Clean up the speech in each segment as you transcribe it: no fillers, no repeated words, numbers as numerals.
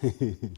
Good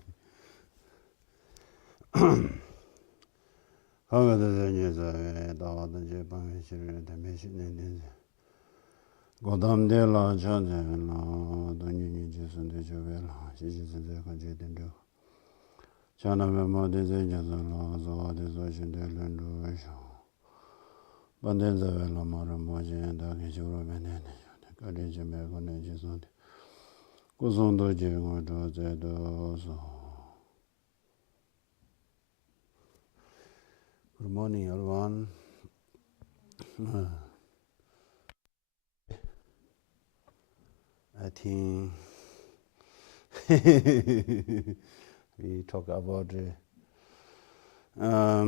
morning, everyone. I think we talk about I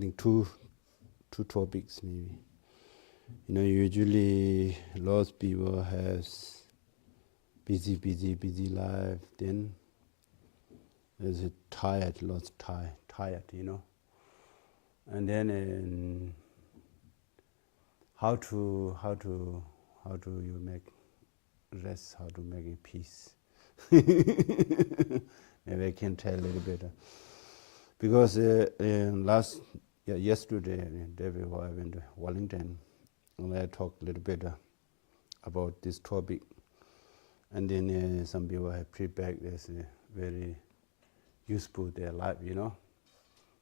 think two topics maybe. Usually lots of people has busy life. Then there's a tired, and then how to you make rest, how to make it peace. Maybe I can tell a little bit because yesterday, day before I went to Wellington, and I talked a little bit about this topic, and then some people have prepared this very useful their life,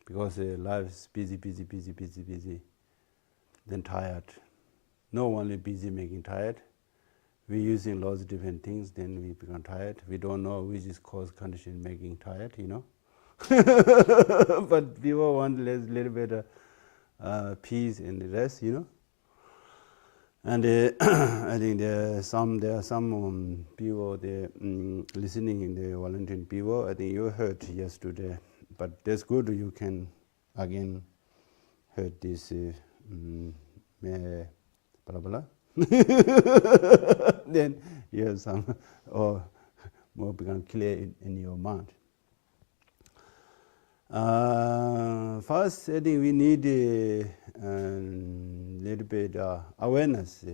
because life is busy, then tired. Not only busy making tired, we're using lots of different things, then we become tired. We don't know which is cause condition making tired, But people want a little bit of peace and rest, And I think there are some people listening in the Wellington people. I think you heard yesterday, but that's good. You can again heard this blah blah. Then you have some or more become clear in your mind. First, I think we need a little bit awareness,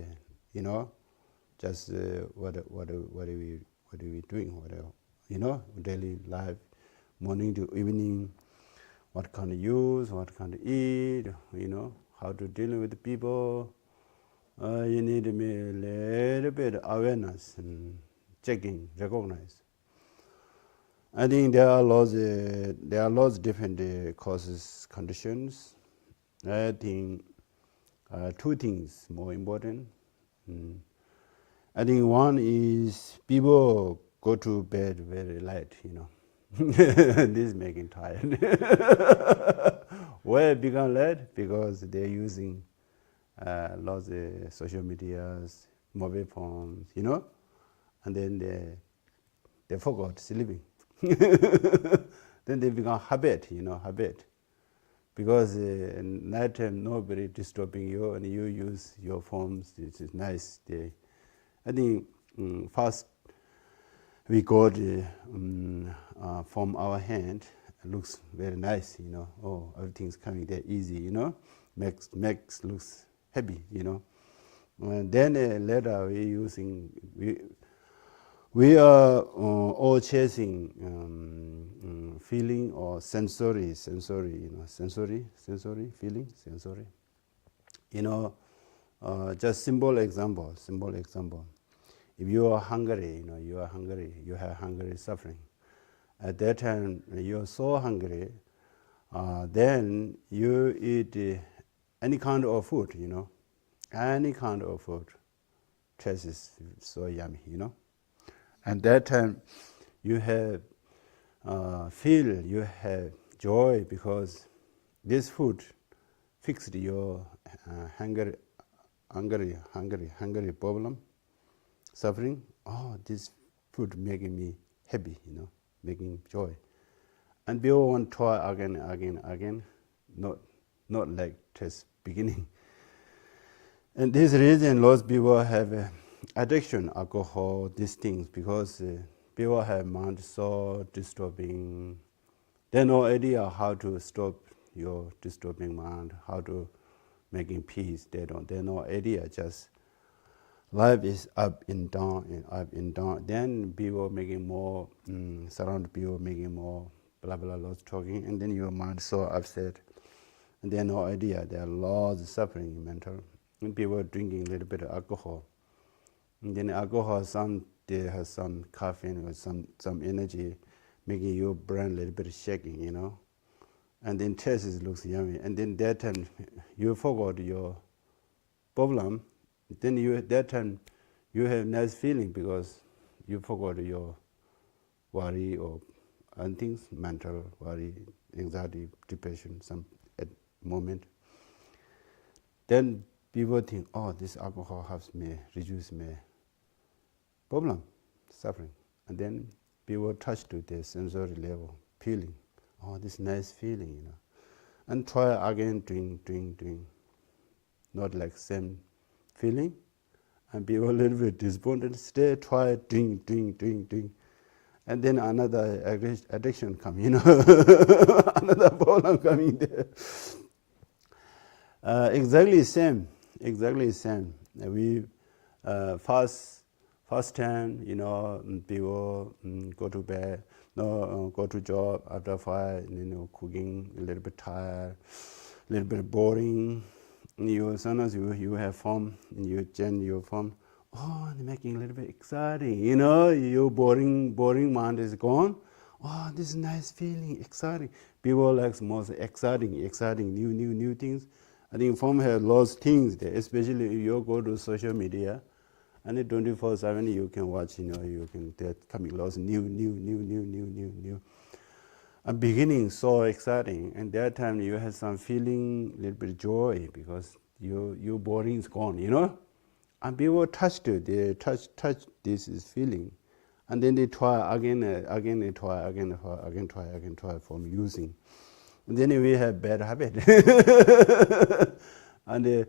just what are we doing, daily life, morning to evening, what kind of use, what kind of eat, how to deal with the people. You need a little bit awareness and checking, recognize. I think there are lots of different causes, conditions. I think two things more important. I think one is people go to bed very late, This is making tired. Why it become late? Because they're using lots of social medias, mobile phones, and then they forgot sleeping. Then they become habit, because night time nobody disturbing you and you use your phones. It is nice day. I think first we got from our hand. It looks very nice, Oh, everything's coming there easy, Makes looks happy, And then later we are all chasing feeling or sensory, feeling, sensory. Just simple example. If you are hungry, you have hungry suffering. At that time, you are so hungry, then you eat any kind of food, any kind of food. Tastes so yummy, And that time, you have you have joy because this food fixed your hungry problem, suffering. Oh, this food making me happy, making joy. And people want to try again, not like test beginning. And this reason lots of people have addiction, alcohol, these things, because people have mind so disturbing. They have no idea how to stop your disturbing mind, how to making peace. They have no idea. Just Life is up and down and up and down. Then people making more, surround people making more, blah blah, lots talking, and then your mind so upset, and they have no idea there are lots of suffering mental. And people drinking a little bit of alcohol, and then alcohol some they have some caffeine or some energy, making your brain a little bit shaking, and then taste looks yummy, and then that time you forgot your problem. Then that time you have nice feeling because you forgot your worry or and things, mental worry, anxiety, depression, some at moment. Then people think, oh, this alcohol helps me reduce my problem, suffering, and then people touch to the sensory level, feeling, oh, this nice feeling, and try again, drink, not like same feeling, and people a little bit despondent, stay, try, drink, and then another addiction come, another problem coming there. Exactly same. We first time, people go to bed, no, go to job after 5, cooking, a little bit tired, a little bit boring. Sometimes you have fun, you change your fun. Oh, making a little bit exciting, your boring mind is gone. Oh, this nice feeling, exciting. People like most exciting, new things. I think fun has lots of things there, especially if you go to social media, and 24/7 you can watch, you can there coming lots of new. And beginning so exciting, and that time you have some feeling, a little bit of joy because your boring is gone, And people touched it, they touch this is feeling, and then they try again, they try from using, and then we have bad habit, and the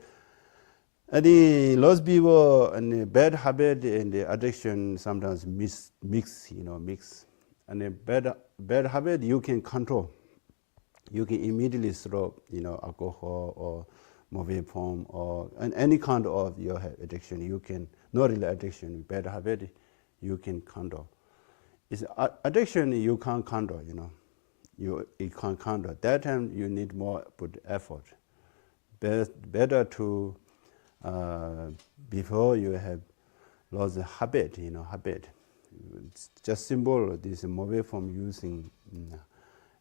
lost people and the bad habit and the addiction sometimes mix, and the bad habit you can control. You can immediately stop, alcohol or mobile phone or any kind of your addiction. You can, not really addiction, bad habit, you can control. It's addiction you can't control, you can't control. That time you need more put effort. Better to before you have lost the habit, habit. It's just simple this mobile phone using,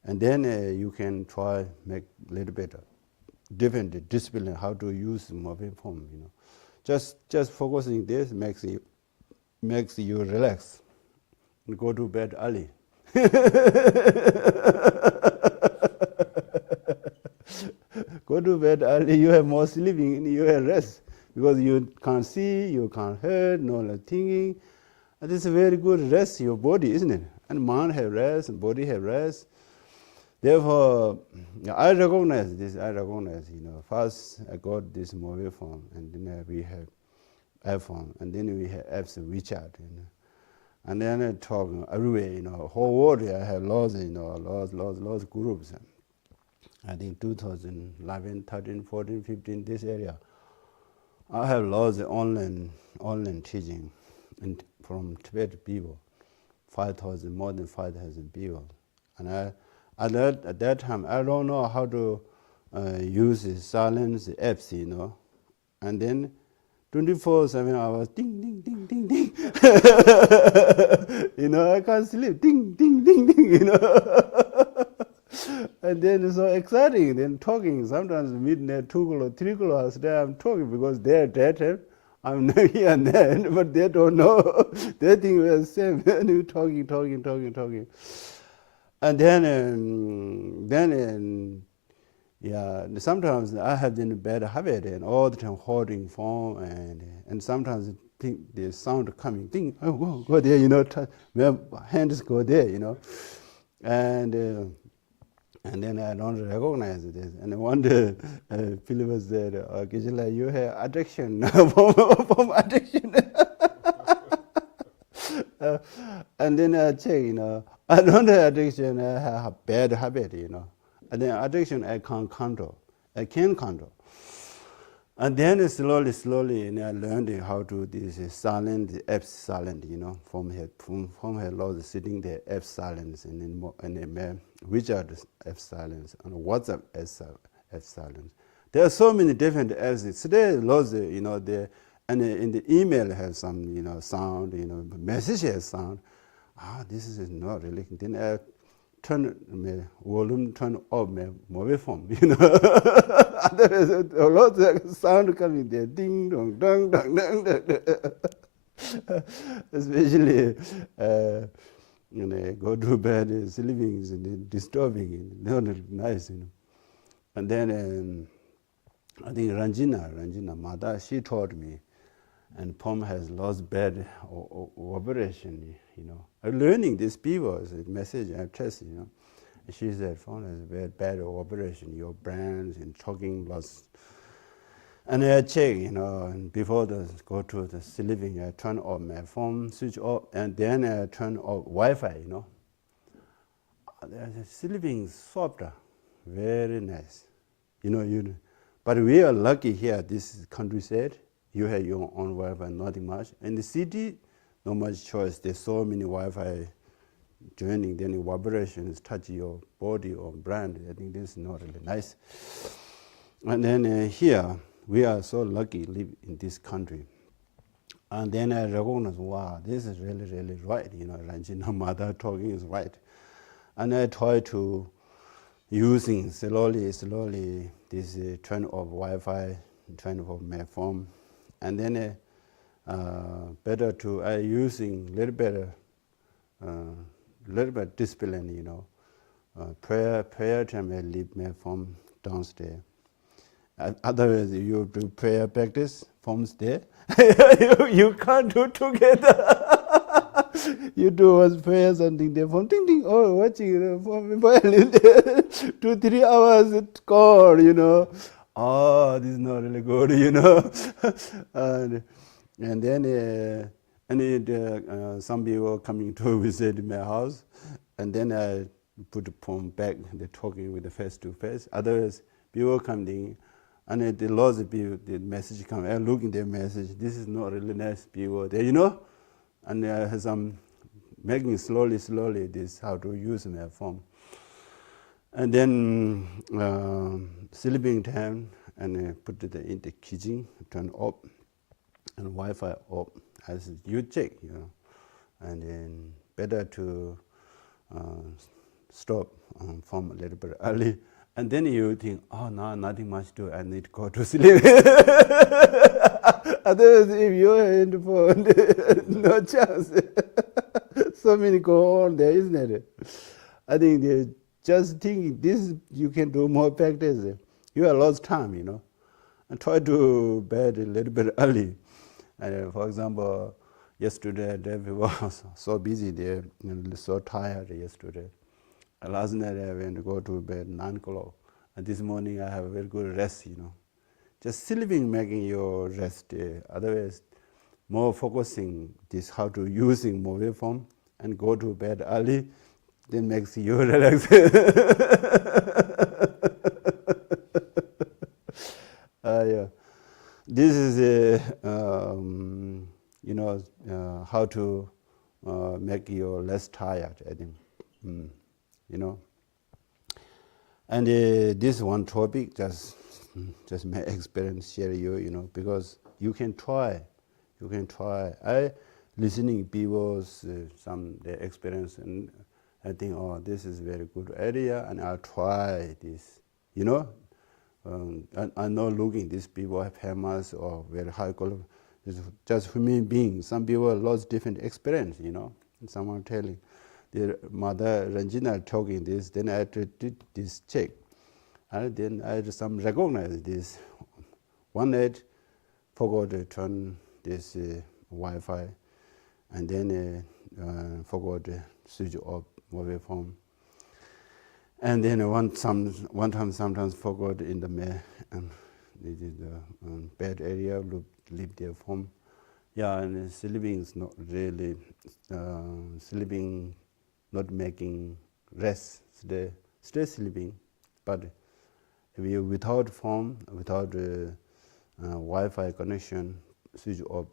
and then you can try make a little bit different discipline how to use mobile phone. Just focusing this makes you relax and go to bed early. Go to bed early. You have more sleeping. You have rest because you can't see, you can't hear, no thinking. And this is a very good rest your body, isn't it? And mind have rest, and body have rest. Therefore, I recognize this. First I got this mobile phone, and then we have iPhone, and then we have apps WeChat, and then I talk everywhere, whole world. I have lots, lots groups. I think 2011, 13, 14, 15, this area. I have lots of online teaching, and from Tibet people, 5,000, more than 5,000 people, and at that time, I don't know how to use the silence apps, and then 24/7 hours, ding, ding. I can't sleep, ding. And then it's so exciting, then talking, sometimes midnight, 2 o'clock, 3 o'clock, there I'm talking because they're dead. I'm not here and there, but they don't know. They think we're the same, and we're talking. And then sometimes I have the bad habit and all the time holding phone and sometimes think the sound coming, think, oh, go there, my hands go there, and then I don't recognize this. And one day, Philip said, Geshela, you have addiction from addiction. And then I check, I don't have addiction, I have bad habit, And then addiction I can't control. I can control. And then slowly, I learned how to do this silent, F silent, from her Lord sitting there, F silence, and then WeChat F silence, and WhatsApp F silence. There are so many different Fs. Today, lots, there, and in the email has some, sound, message has sound. This is not really. Then I turn my volume, turn off my mobile phone, Otherwise, a lot of sound coming there, ding dong, dong, dong, dong, dong. Especially, go to bed, sleeping is disturbing, not nice, And then I think Ranjina, mother, she told me, and Pom has lost bad operation, Learning these people, message I test, She said, phone has bad operation, your brands and talking lost. And I check, and before go to the sleeping, I turn off my phone, switch off, and then I turn off Wi-Fi, Sleeping softer, very nice, But we are lucky here, this countryside. You have your own Wi-Fi, nothing much. In the city, not much choice. There's so many Wi-Fi joining, then the vibrations touch your body or brand. I think this is not really nice. And then here, we are so lucky to live in this country. And then I recognize, wow, this is really, really right. Ranjina mother talking is right. And I try to using slowly, this turn off Wi-Fi, turn off my phone. And then better to using little bit discipline, prayer time I leave my phone downstairs. Otherwise, you do prayer practice, phones there. you can't do together. You do was prayer something there, phone ding ding. Oh, watching phone 2-3 hours it gone, Oh, this is not really good, and then some people coming to visit my house, and then I put the phone back. They're talking with the face to face. Others people coming, and the lots of people, the message come. I look in their message. This is not really nice people there, And I have some making slowly. This how to use my phone. And then sleeping time, and put it in the kitchen, turn off, and Wi-Fi off, as you check, And then better to stop from a little bit early. And then you think, oh, no, nothing much to do, I need to go to sleep. Otherwise, if you're in the phone, no chance. So many go on there, isn't it? I think they're just thinking this, you can do more practice. You have lost time, and try to bed a little bit early. And for example, yesterday, we was so busy there, so tired yesterday. And last night I went to go to bed 9 o'clock. And this morning I have a very good rest, Just sleeping making your rest. Otherwise, more focusing this how to using mobile phone and go to bed early, then makes you relax. Yeah. This is how to make you less tired, I think. And this one topic, just my experience share you, because you can try. I listening people's some their experience, and I think, oh, this is very good idea, and I'll try this. I know looking these people are famous or very high quality. It's just human beings. Some people lost different experience, And someone telling their mother Ranjina talking this, then I did this check. And then I some recognize this. One night forgot to turn this Wi-Fi, and then forgot to switch off mobile phone. And then one time sometimes forgot in the bed area, leave their phone. Yeah, and sleeping is not really sleeping, not making rest. Stay sleeping, but if you without phone, without Wi-Fi connection, switch off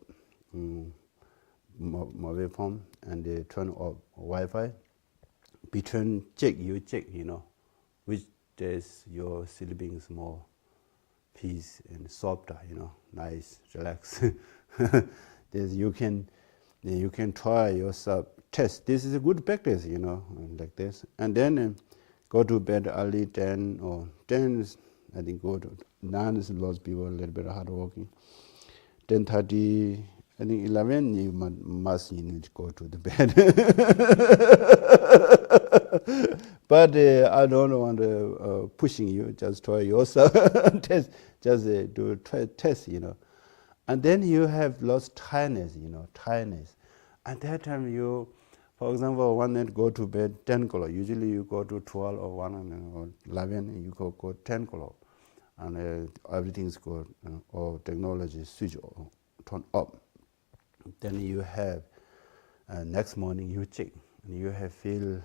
mobile phone, and turn off Wi-Fi. Between check, which days your sleeping is more peace and softer, nice, relax. You can try yourself, test. This is a good practice, like this. And then go to bed early, 10 or 10 is, I think, go to 9 is lots of people a little bit hard working. 10:30, I think 11 you need to go to the bed. But I don't want to pushing you. Just try yourself. Test. Just do test. And then you have lost tiredness. Tiredness. At that time, you, for example, one night go to bed 10 o'clock. Usually you go to 12 or 1 or 11. You go 10 o'clock, and everything's good. Or technology switch on, turn up. Then you have next morning you check, and you have feel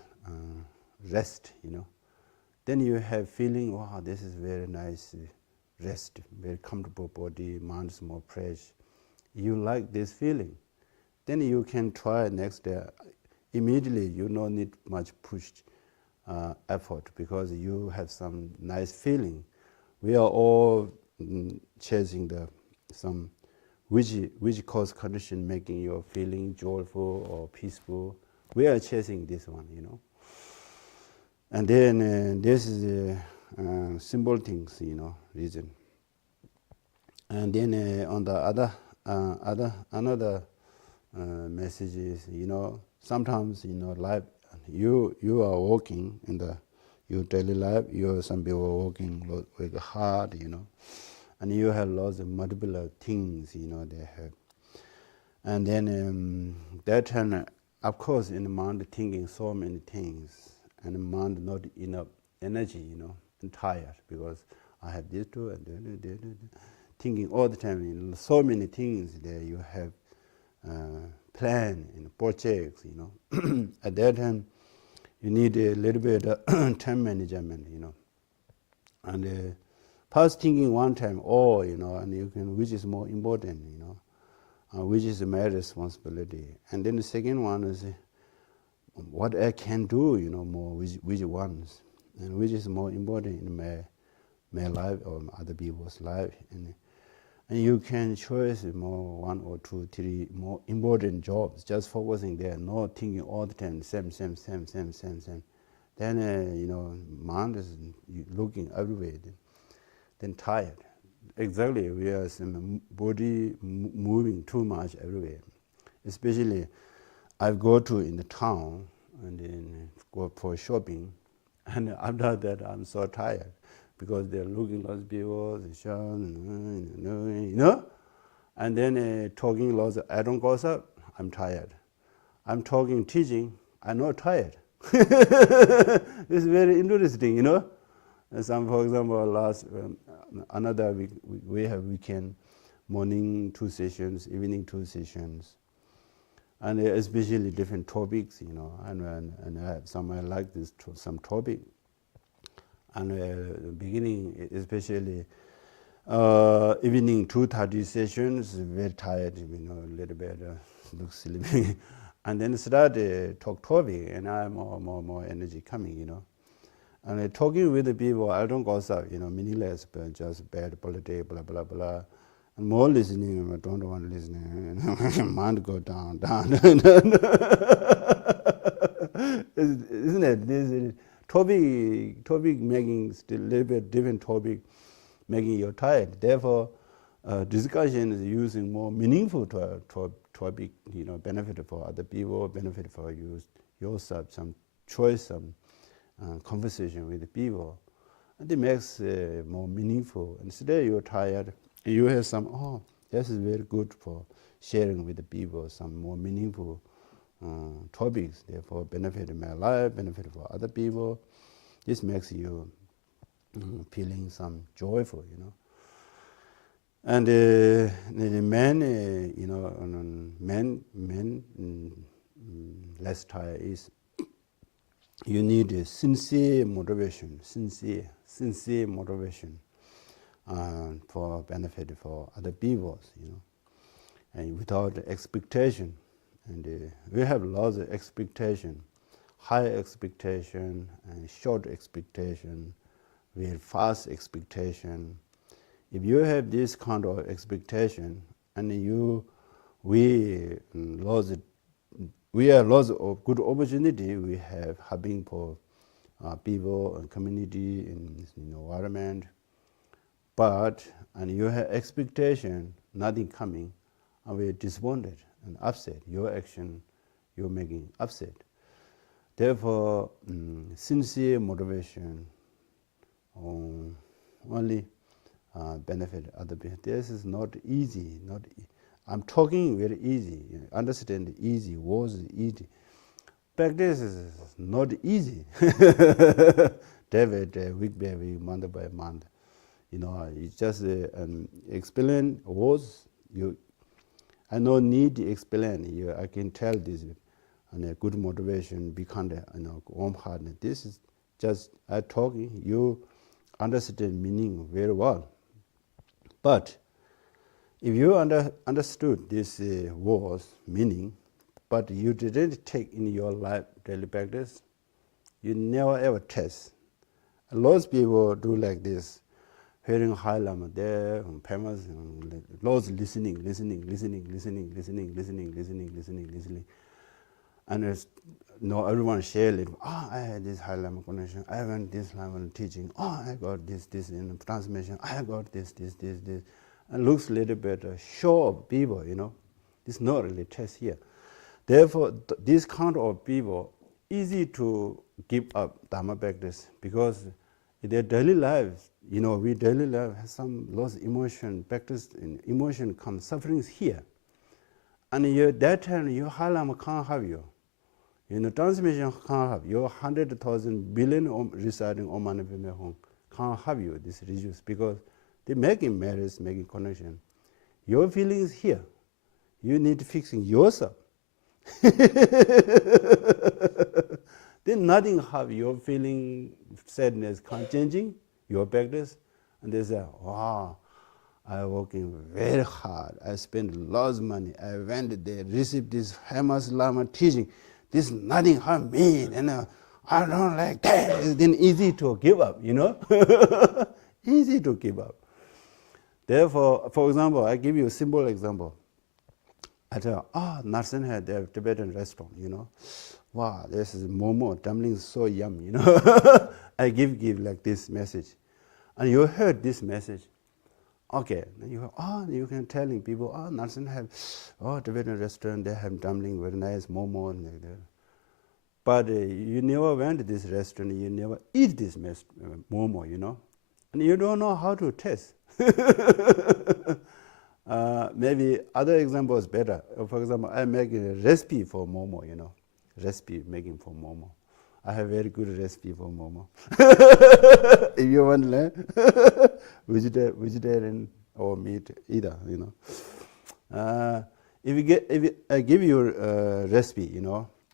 rest. Then you have feeling, wow, this is very nice rest, very comfortable body, mind is more fresh. You like this feeling. Then you can try next day. Immediately you don't need much pushed effort, because you have some nice feeling. We are all chasing some which cause condition making you feeling joyful or peaceful. We are chasing this one, And then this is simple things, reason. And then on the another message is, sometimes life, you are working in your daily life. Some people are working like hard, and you have lots of multiple things, they have. And then that time, of course, in the mind thinking so many things, and the mind not enough energy, and tired, because I have this too, and thinking all the time, so many things there you have plan and projects, At that time, you need a little bit time management, and first thinking one time, and you can, which is more important, which is my responsibility. And then the second one is what I can do, more, which ones, and which is more important in my life or other people's life. And you can choose more 1 or 2, 3 more important jobs, just focusing there, not thinking all the time, same. Then, mind is looking everywhere, then tired. Exactly, we are some body moving too much everywhere. Especially, I go to in the town and then go for shopping, and after that I'm so tired, because they're looking lots of people, and then talking lots. I don't go up. I'm tired. I'm talking, teaching. I'm not tired. It's very interesting, And some, for example, last another week we have weekend, morning 2 sessions, evening 2 sessions, and especially different topics, And I have some I like this some topic. And the beginning, especially evening 2:30 sessions, very tired, a little bit look sleepy, and then start talk topic, and I have more energy coming, And talking with the people, I don't gossip, meaningless, but just bad politics, blah blah blah. And more listening, I don't want to listen. Mind go down. Isn't it? This topic making still a little bit different topic, making you tired. Therefore, discussion is using more meaningful topic, benefit for other people, benefit for yourself, some choice, some conversation with the people. And it makes more meaningful. And today you're tired, and you have some, this is very good for sharing with the people, some more meaningful topics, therefore benefit in my life, benefit for other people. This makes you feeling some joyful, And the man, men less tired is you need a sincere motivation, sincere motivation. for benefit for other people, and without expectation. And we have lots of expectation, high expectation and short expectation, very fast expectation. If you have this kind of expectation, and we are lots of good opportunity we have having for people and community in this environment, and you have expectation, nothing coming, and we're disappointed and upset. Your action, you're making upset. Therefore, sincere motivation only benefit other people. This is not easy. I'm talking very easy. Understand easy, was easy. Practice is not easy. Week by week, month by month. You just explain words. I no need to explain. I can tell this, and a good motivation become warm hearted. This is just talking. You understand meaning very well. But if you understood this words meaning, but you didn't take in your life daily practice, you never ever test. A lot of people do like this. Hearing High Lama there, famous, lots listening. And everyone sharing. I had this High Lama connection. I went this Lama teaching. I got this in transmission. I got this. And looks a little bit show of people, It's not really test here. Therefore, this kind of people, easy to give up Dharma practice, because in their daily lives, we daily life has some lost emotion, practice, and emotion comes, sufferings here. And that time, your High Lama can't have you. Transmission can't have your 100,000 billion residing Om Mani Padme Hum can't have you, this reduce, because they making marriage, making connection. Your feeling is here. You need fixing yourself. Then nothing have your feeling, sadness, can't changing your practice. And they say, wow, I'm working very hard. I spent lots of money. I went there, received this famous Lama teaching. This nothing harm me, I don't like that. Then easy to give up, Easy to give up. Therefore, for example, I give you a simple example. I tell, Narsen had their Tibetan restaurant, Wow, this is momo, dumplings so yum, I give like this message. And you heard this message. Okay, then you can telling people, Narsen have, Tibetan restaurant, they have dumpling, very nice, momo, and like that. But you never went to this restaurant, you never eat this momo, And you don't know how to taste. Maybe other example is better. For example, I make a recipe for momo, Recipe making for momo. I have very good recipe for momo. If you want to learn, vegetarian or meat, either, If I give you a recipe,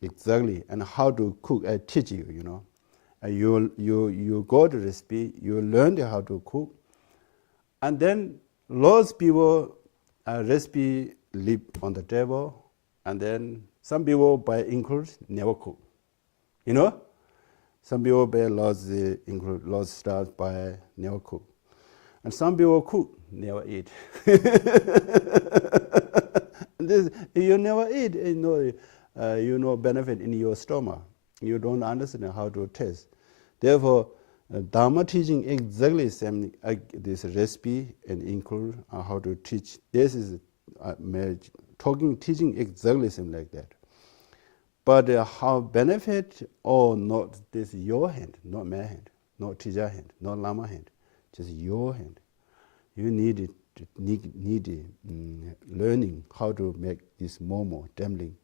exactly, and how to cook, I teach you, You go to recipe, you learn how to cook, and then lots of people recipe leave on the table, and then some people buy include, never cook. Some people buy lots include, lots stuff, buy, never cook. And some people cook, never eat. If you never eat, benefit in your stomach. You don't understand how to taste. Therefore, Dharma teaching exactly same this recipe and include how to teach. This is teaching exactly same like that. But how benefit or not, this is your hand, not my hand, not teacher hand, not Lama hand, just your hand. You need learning how to make this momo, dumpling,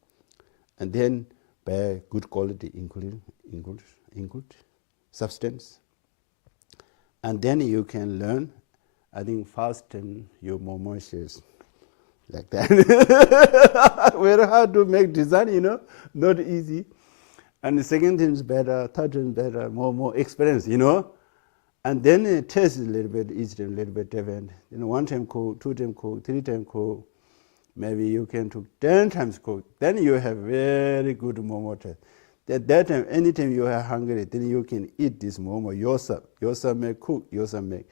and then by good quality include substance. And then you can learn, I think, fast and your momo shares. Like that. Very hard to make design, not easy. And the second thing is better, third thing is better, more experience, And then it tastes a little bit, each time a little bit different. One time cook, two time cook, three time cook. Maybe you can cook 10 times cook. Then you have very good momo taste. At that time, anytime you are hungry, then you can eat this momo yourself. Yourself may cook, yourself make.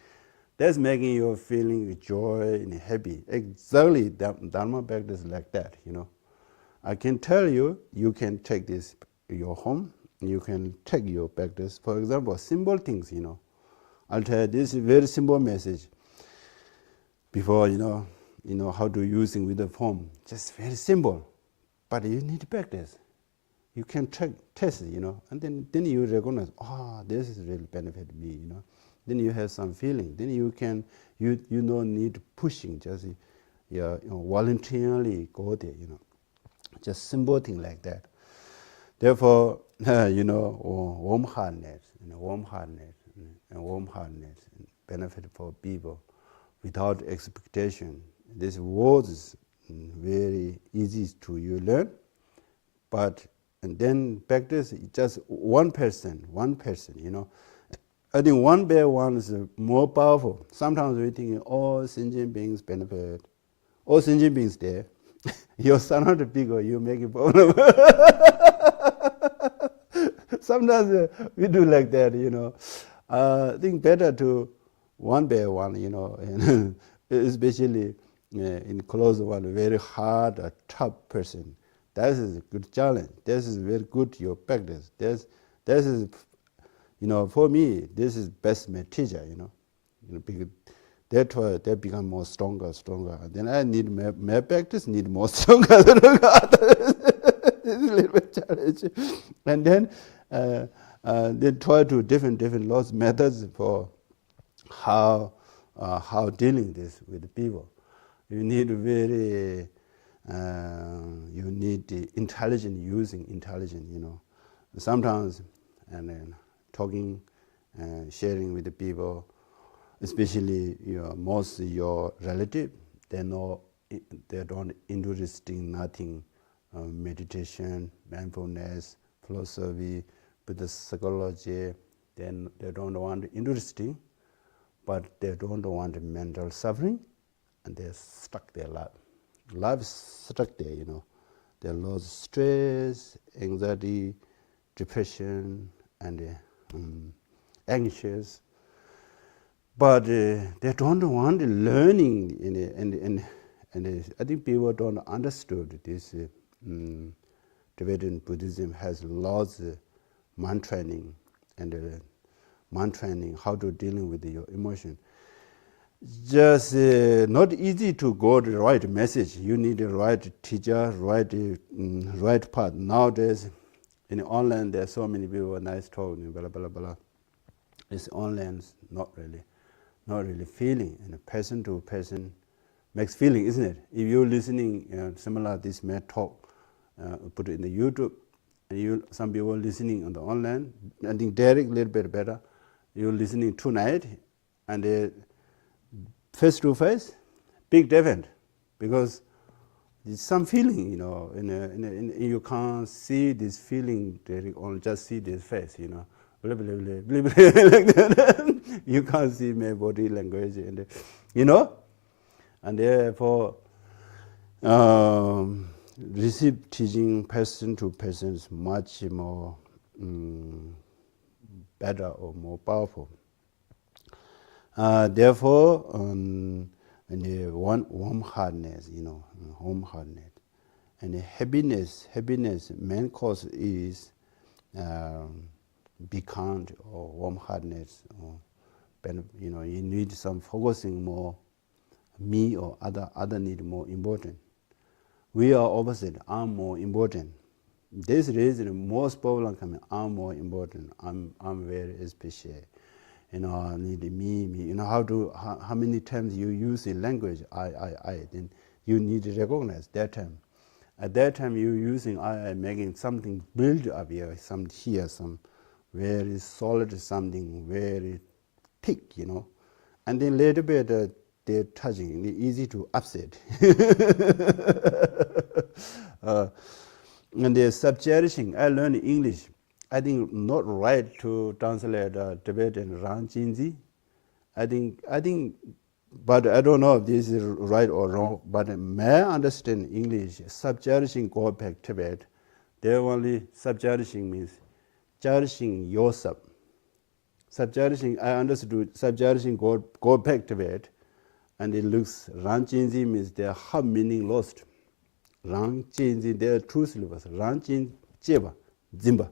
That's making you feeling joy and happy. Exactly, Dharma practice like that, I can tell you, you can take this your home, you can take your practice. For example, simple things, I'll tell you this very simple message before, how to using with the phone. Just very simple, but you need to practice. You can test, and then you recognize, this is really benefit me, Then you have some feeling. Then you can, you don't need pushing, just voluntarily go there, Just simple thing like that. Therefore, warm-heartedness, warm-heartedness, benefit for people without expectation. This word is very easy to you learn, but and then practice just one person, I think one by one is more powerful. Sometimes we think all sentient beings benefit, all sentient beings there. Your son not bigger, you make a problem. Sometimes we do like that, I think better to one by one, especially in close one, very hard, tough person. That is a good challenge. This is very good your practice. This is, for me, this is best my teacher, because that's why they become more stronger. Then I need my practice, need more stronger. This is a little bit challenge. And then they try to different lots methods for how dealing this with people. You need very you need intelligent using intelligent, Sometimes and then talking, sharing with the people, especially your relative, they don't interest in nothing, meditation, mindfulness, philosophy, Buddhist psychology. Then they don't want interesting, but they don't want mental suffering, and they're stuck their life. Life is stuck there, They lose stress, anxiety, depression, and anxious. But they don't want learning, and I think people don't understood this. Tibetan Buddhism has lots of mind training, and mind training, how to dealing with your emotion. Just not easy to go the right message. You need the right teacher, right path. Nowadays, in online, there are so many people nice talking, blah blah blah. It's online, not really feeling, and person to person makes feeling, isn't it? If you're listening, similar this may talk, put it in the YouTube, and some people listening on the online. I think direct a little bit better. You're listening tonight, and face to face, big difference, because there's some feeling, you can't see this feeling, only just see this face, blah, blah, blah, blah, blah, like that. You can't see my body language, and and therefore receive teaching person to person is much more better or more powerful. Therefore, and warm-heartedness, warm-heartedness, and happiness. Main cause is be kind or warm-heartedness. You need some focusing more. Me or other need more important. We are opposite. I'm more important. This reason most problem coming. I'm more important. I'm very special. Need me. How many times you use the language I. Then you need to recognize that time. At that time you using I making something build up here, some very solid, something very thick, and then later bit they're touching, easy to upset. And they're sub-cherishing. I learned English. I think not right to translate Tibetan Ran Jinzi. I think, but I don't know if this is right or wrong. But may I understand English subcherishing go back Tibet. They only subcherishing means cherishing yourself. Subcherishing, I understood subcherishing go back Tibet, and it looks Ran Jinzi means their half meaning lost. Ran Jinzi, their true syllabus. Ran Jin Jeba, Zimba.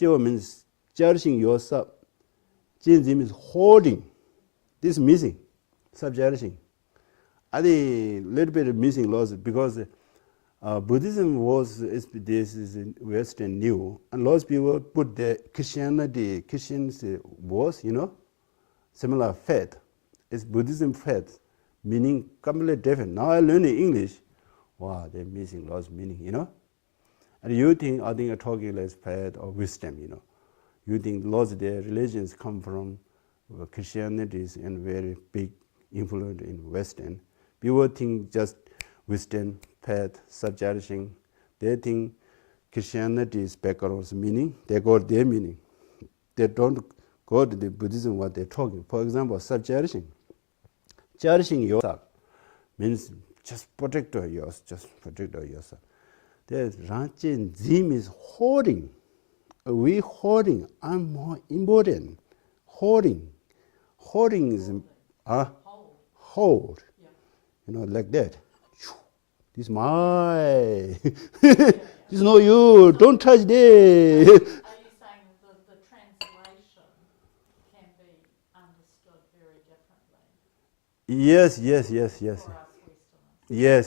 Jeba means cherishing yourself. Jinzi means holding. This is missing, subcherishing. I think a little bit missing lost because Buddhism was, this is Western new, and lots of people put the Christianity, Christians was, similar faith. It's Buddhism faith, meaning completely different. Now I learn in English, wow, they're missing lots of meaning, And you think, I think you're talking less faith or wisdom, You think lots of their religions come from Christianity and very big influence in Western. People think just wisdom, faith, subcherishing. They think Christianity's background's meaning. They got their meaning. They don't go to the Buddhism what they're talking. For example, subcherishing. Cherishing yourself means just protect yourself. Just protect yourself. There's Ranchen Zim is hoarding. We hoarding. I'm more important. Hoarding. Hoarding is hold. Yeah. Like that. This is my. This is not you. Don't touch this. Are you saying that the translation can be understood very differently? Yes. For us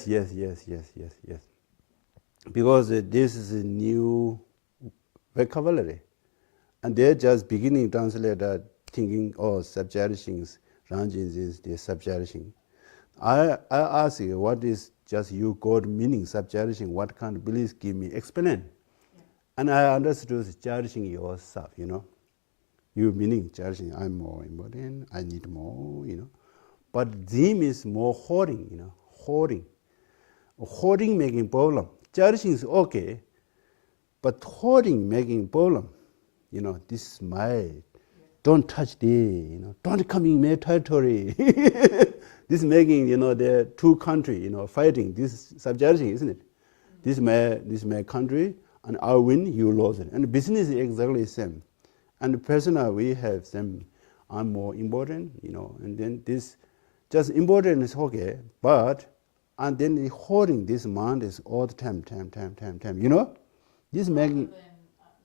Westerners? Yes. Because this is a new vocabulary. And they're just beginning to translate thinking, subcherishing, Ranjins is the subcherishing. I ask you, what is just you God meaning subcherishing? What kind of beliefs give me? Explain. Yeah. And I understood cherishing yourself, You meaning cherishing, I'm more important, I need more, But Zim is more hoarding, hoarding. Hoarding making problem. Cherishing is okay, but hoarding making problem. This is my, don't touch this, don't come in my territory. This making, the two countries, fighting. This is subjugation, isn't it? Mm-hmm. This is my country, and I win, you lose it. And business is exactly the same. And personal, we have same. I'm more important, and then this, just important is okay, but, and then the holding this mind is all the time. This making. Rather than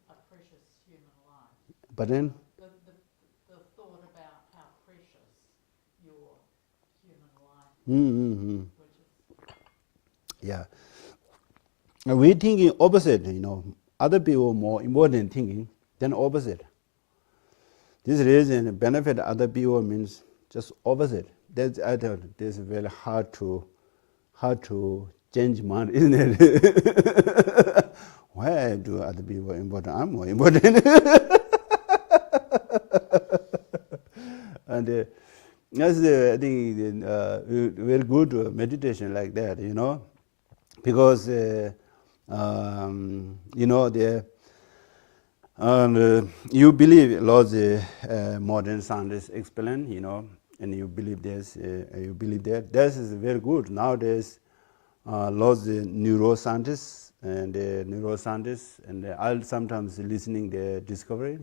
a precious human life. But then. The thought about how precious your human life, which is. Yeah. We thinking opposite, Other people more important thinking than opposite. This reason benefit other people means just opposite. That's I thought this is very hard to change mind, isn't it? Why do other people important? I'm more important. And that's I think very good meditation like that, because you believe lots of modern scientists explain, and you believe this, you believe that. This is very good. Nowadays, lots of neuroscientists and I'll sometimes listening their discovery,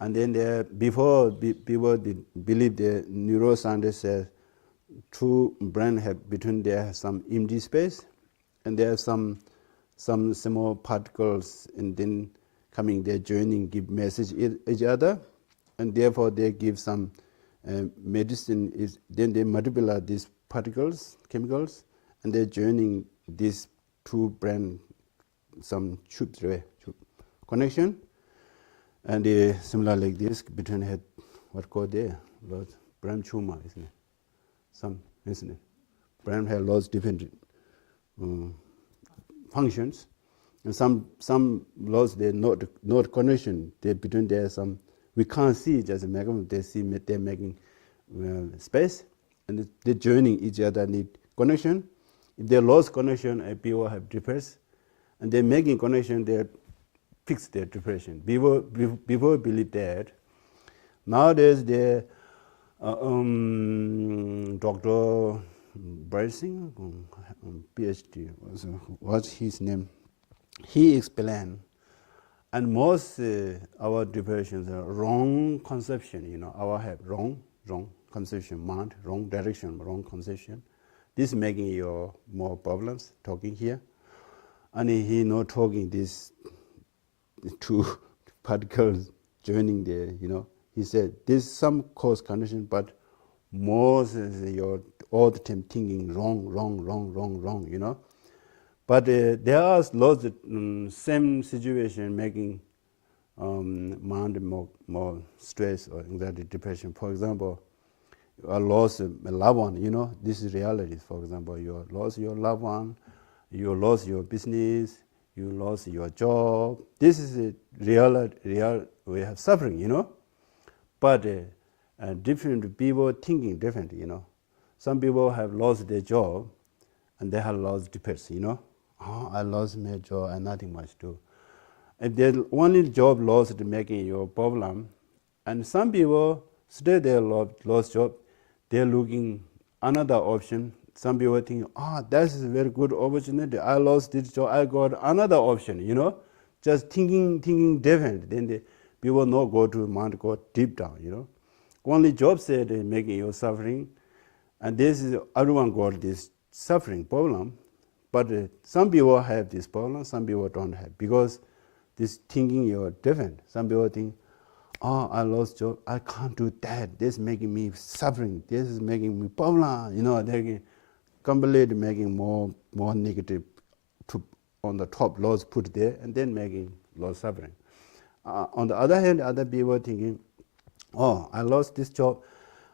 and then before people believe the neuroscientists two brain have between there some empty space, and there are some small particles, and then coming there joining give message each other, and therefore they give some medicine. Is then they multiply these particles, chemicals, and they're joining these two brain some tube connection, and similar like this between head what called there brain tumor, isn't it? Isn't it? Brain has lots of different functions, and some laws they're not connection. They between there some we can't see just a mechanism. They see they're making space, and they're joining each other need connection. If they lost connection, people have depressed, and they're making connection. They're fix their depression. Before believe that. Nowadays, the Dr. Bryson, PhD, what's his name? He explained, and most our depressions are wrong conception. Our have wrong conception, mind, wrong direction, wrong conception. This making you more problems talking here, and he not talking this two particles joining there. He said there's some cause condition, but most is your all the time thinking wrong. But there are lots of same situation making mind more stress or anxiety, depression. For example, you lost a loved one. This is reality. For example, you lost your loved one, you lost your business, you lost your job. This is a real we have suffering. But different people thinking different. Some people have lost their job, and they have lost depression. Oh, I lost my job and nothing much to do. If the only job lost making your problem, and some people still they lost job, they're looking another option. Some people think, that is a very good opportunity. I lost this job, I got another option. Just thinking different. Then the people not go to mind, go deep down. Only job said making you suffering, and this is everyone got this suffering problem. But some people have this problem, some people don't have, because this thinking you're different. Some people think, I lost job, I can't do that. This is making me suffering. This is making me problem. They completely making more negative to on the top loss put there, and then making loss suffering. On the other hand, other people thinking, I lost this job.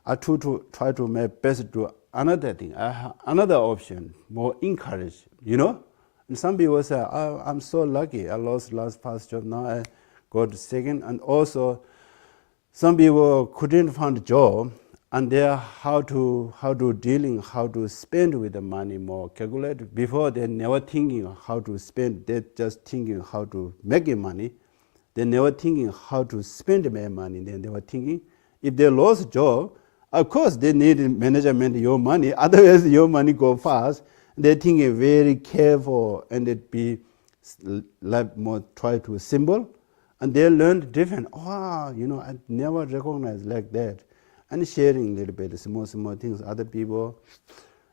I try to make best to another thing. I have another option, more encourage. And some people say, I'm so lucky. I lost last past job. Now I got second. And also, some people couldn't find a job, and they are how to spend with the money more calculated. Before they never thinking how to spend. They just thinking how to make money. They never thinking how to spend their money. Then they were thinking if they lost job, of course they need management your money. Otherwise your money go fast. They thinking very careful, and it be like more try to symbol, and they learned different. I never recognized like that, and sharing a little bit small things other people,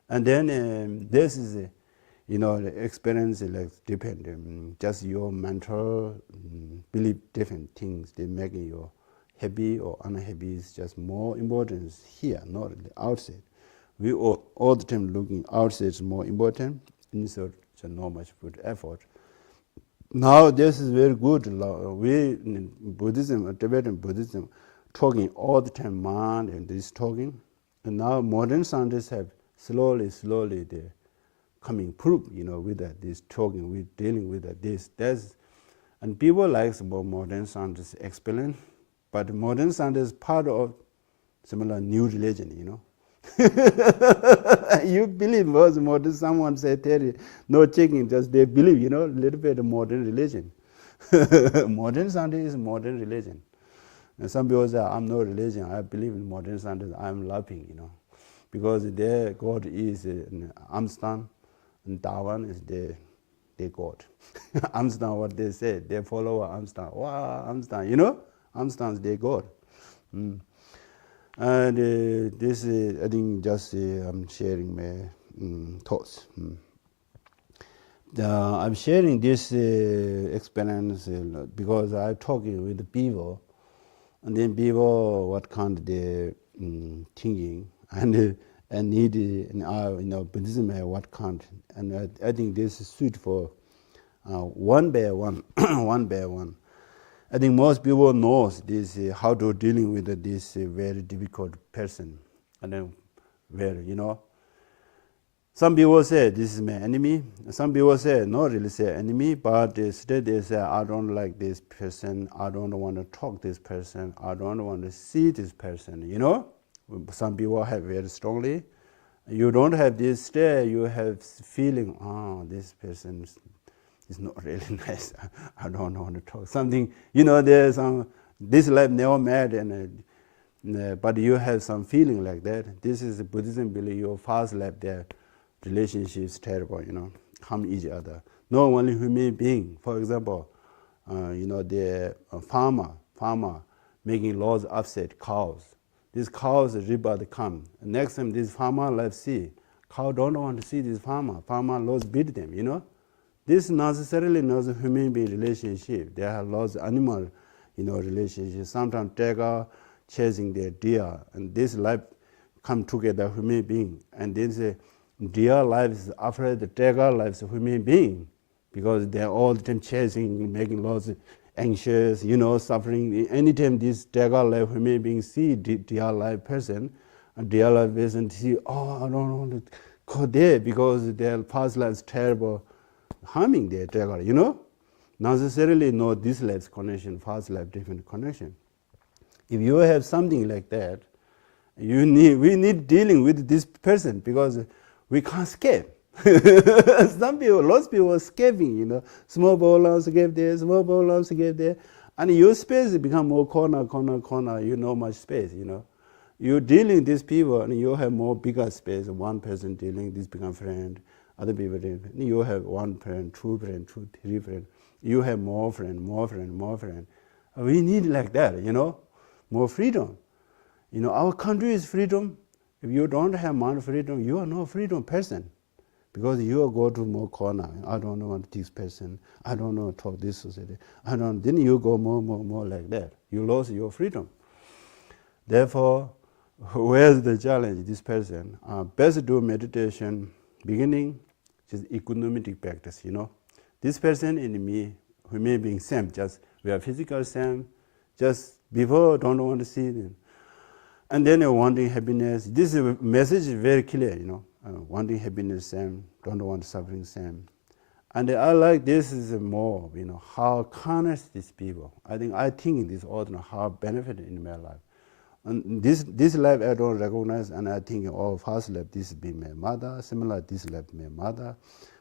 and then this is the experience like depend just your mental believe different things. They making you happy or unhappy is just more important here, not the outside. We all the time looking outside is more important. Inside, so not much put effort. Now this is very good. We in Buddhism, Tibetan Buddhism, talking all the time mind and this talking. And now modern scientists have slowly they coming proof, with this talking, with dealing with that's, and people like more modern scientists explain, but modern scientists part of similar new religion, You believe was modern, someone say theory, no checking, just they believe, a little bit of modern religion. Modern scientist is modern religion. And some people say, I'm no religion, I believe in modern scientists, I'm laughing, because their God is Amsterdam, and Darwin is their God. Amsterdam, what they say, they follow Amsterdam. Wow, Amsterdam, Amsterdam is their God. And this I think just I'm sharing my thoughts. I'm sharing this experience because I'm talking with the people, and then people what kind of they thinking and need Buddhism what kind, and I think this is suit for one by one, one by one. I think most people knows this how to dealing with this very difficult person, and then some people say this is my enemy. Some people say not really say enemy, but still they say I don't like this person. I don't want to talk this person. I don't want to see this person. Some people have very strongly. You don't have this stay. You have feeling. This person it's not really nice. I don't want to talk. Something, there's some, this life never met, but you have some feeling like that. This is Buddhism belief, your past life, their relationships terrible, harm each other. Not only human being. For example, the farmer making laws upset cows. These cows rebirth come. Next time this farmer life see, cow don't want to see this farmer. Farmer laws beat them, This necessarily not a human being relationship. There are lots of animal, relationships. Sometimes tiger chasing their deer, and this life come together human being. And then say deer life is after the tiger life is human being, because they're all the time chasing, making lots of anxious, suffering. Anytime this tiger life human being see deer life person, and deer life person see, oh, I don't want to go there because their past life is terrible, harming their tiger, Necessarily no this life's connection, past life different connection. If you have something like that, we need dealing with this person because we can't escape. Lots of people are escaping, Small problems escape there, small problems escape there. And your space become more corner, much space, You dealing with these people and you have more bigger space. One person dealing, this become friend, other people dealing. You have one friend, two friend, three friend. You have more friend. We need like that, more freedom. Our country is freedom. If you don't have more freedom, you are no freedom person. Because you go to more corner. I don't want this person. I don't want to talk this society. Then you go more like that. You lose your freedom. Therefore, where's the challenge? This person best do meditation. Beginning, just economic practice. This person and me, we may be same. Just we are physical same. Just before don't want to see them. And then wanting happiness. This message is very clear, wanting happiness same, don't want suffering same. And I like this is more, how kindness these people. I think this order how benefit in my life. And this life I don't recognize, and I think past life this be my mother, similar this life my mother,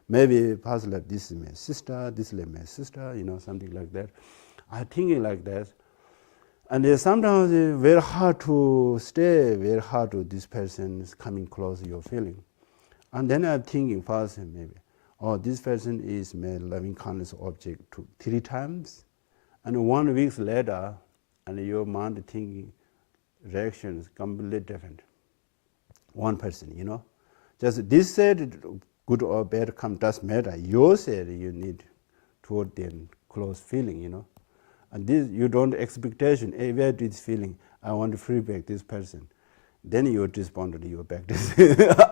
maybe past life this is my sister, this life my sister, something like that. I think like that. And sometimes it's very hard to stay, very hard to this person is coming close to your feeling. And then I'm thinking first maybe, this person is my loving kindness object 3 times. And 1 week later, and your mind thinking reaction is completely different. One person, Just this said good or bad come doesn't matter. You said you need toward them close feeling, And this you don't expectation. Hey, where do this feeling? I want to free back this person. Then you respond to your practice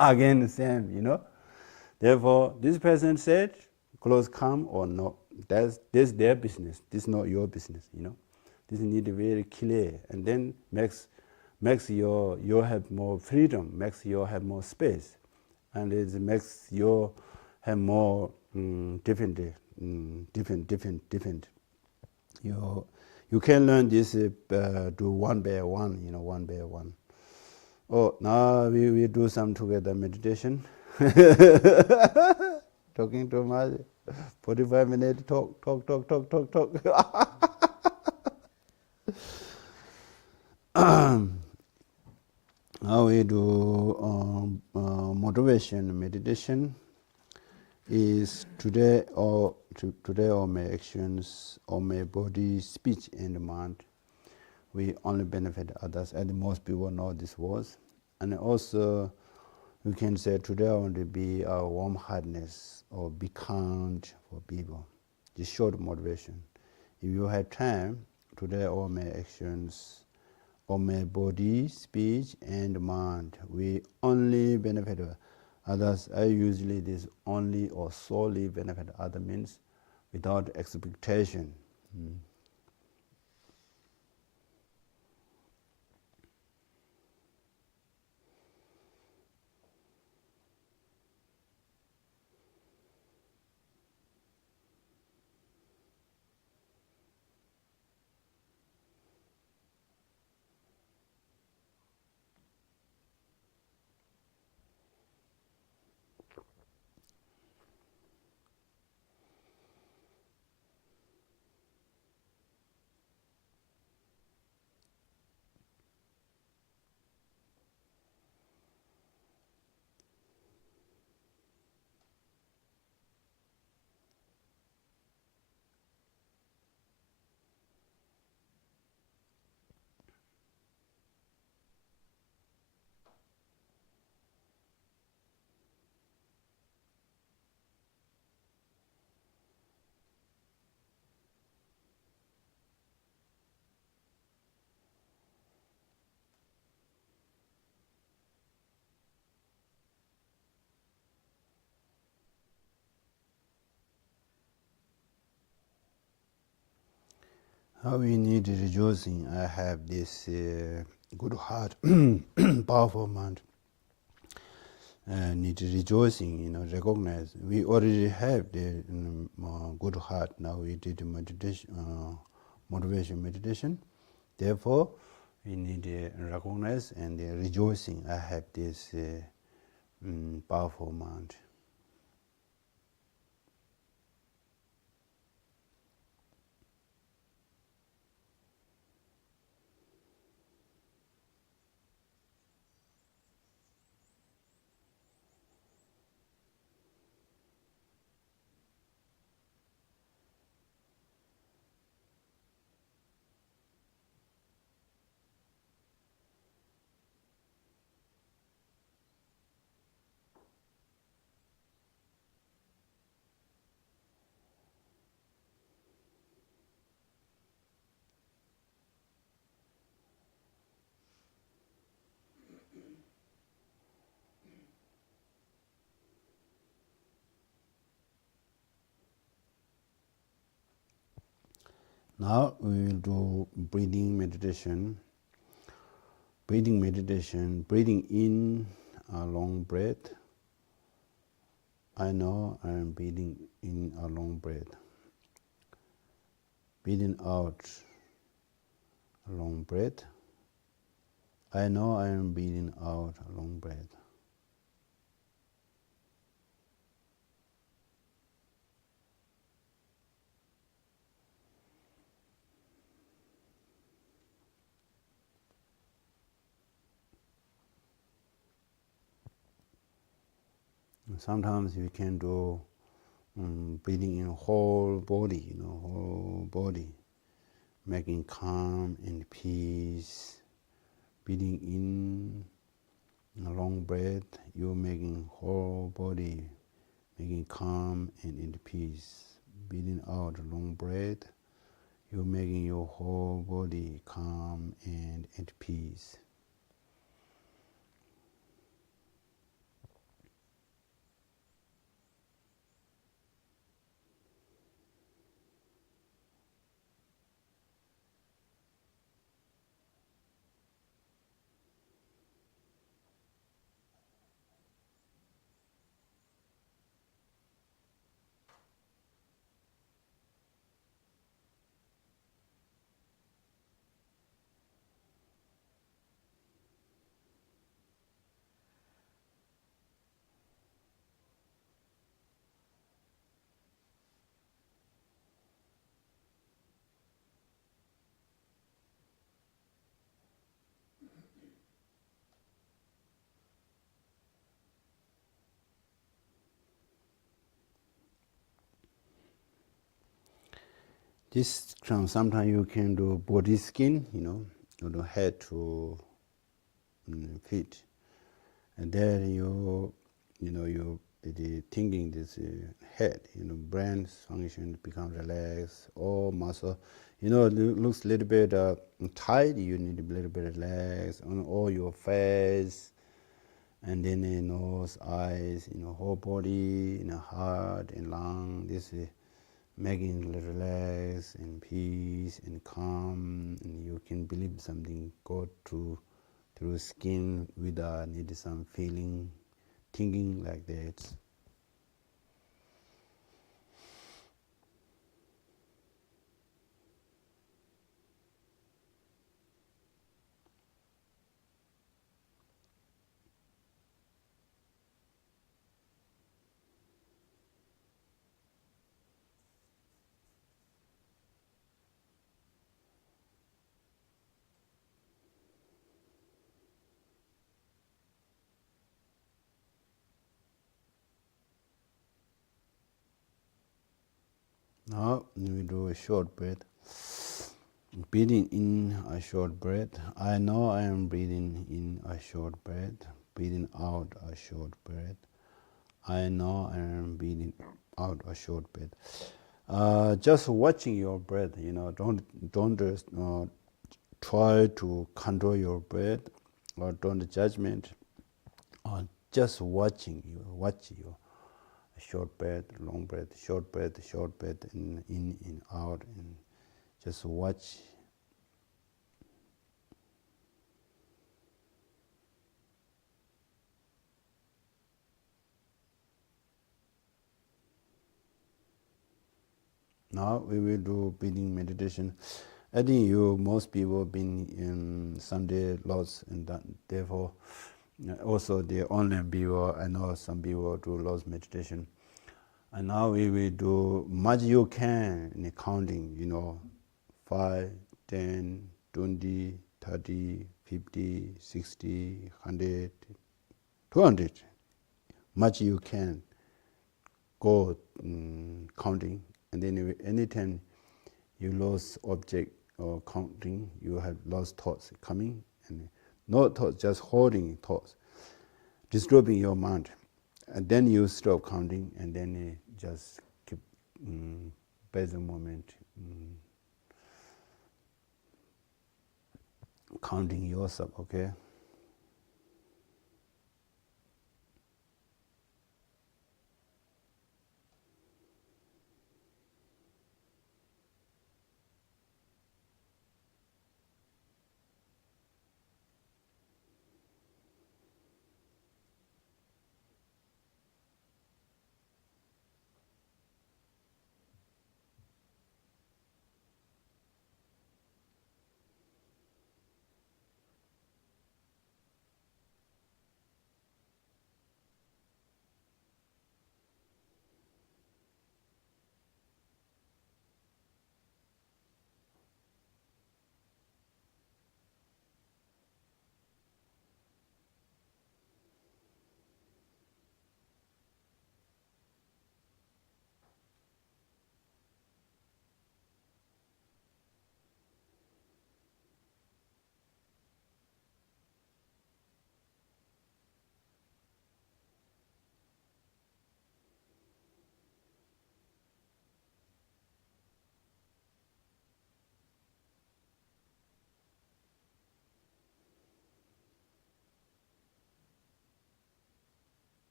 again the same, Therefore, this person said, close calm or no. That's their business. This is not your business, This need to be very clear, and then makes you have more freedom, makes you have more space, and it makes you have more different. You can learn this do one by one, one by one. Oh, now we do some together meditation. Talking too much. 45 minutes talk. Now we do motivation meditation. Is today all my actions, all my body, speech, and mind, we only benefit others, and most people know this words. And also, you can say today I want to be a warm-heartedness or be kind for people. Just short motivation. If you have time, today all my actions, all my body, speech, and mind, we only benefit others. I usually this only or solely benefit other means without expectation. How we need rejoicing. I have this good heart, powerful mind. Need rejoicing, recognize. We already have the good heart. Now we did meditation, motivation meditation. Therefore, we need recognize and rejoicing. I have this powerful mind. Now we will do breathing meditation. Breathing meditation, breathing in a long breath. I know I am breathing in a long breath. Breathing out a long breath. I know I am breathing out a long breath. Sometimes we can do breathing in whole body, whole body, making calm and peace. Breathing in a long breath, you're making whole body, making calm and in peace. Breathing out a long breath, you're making your whole body calm and at peace. This sometimes you can do body skin, the head to feet, and then the thinking this head, brain function become relaxed, all muscle, looks a little bit tight. You need a little bit relaxed on all your face, and then nose, eyes, whole body, heart and lung. This making relax and peace and calm, and you can believe something go through skin without need some feeling, thinking like that. Now we do a short breath. Breathing in a short breath. I know I am breathing in a short breath. Breathing out a short breath. I know I am breathing out a short breath. Just watching your breath, don't try to control your breath, or don't judgment, or just watching you, watch your short breath, long breath, short breath, in and out, Just watch. Now we will do breathing meditation. I think most people been in Sunday lots, and that, therefore, also the online people, I know some people do lots meditation. And now we will do much you can in the counting, 5, 10, 20, 30, 50, 60, 100, 200. Much you can go counting, and then anytime you lose object or counting, you have lost thoughts coming, and no thoughts, just holding thoughts, disturbing your mind. And then you stop counting, and then just keep present moment, counting yourself, okay?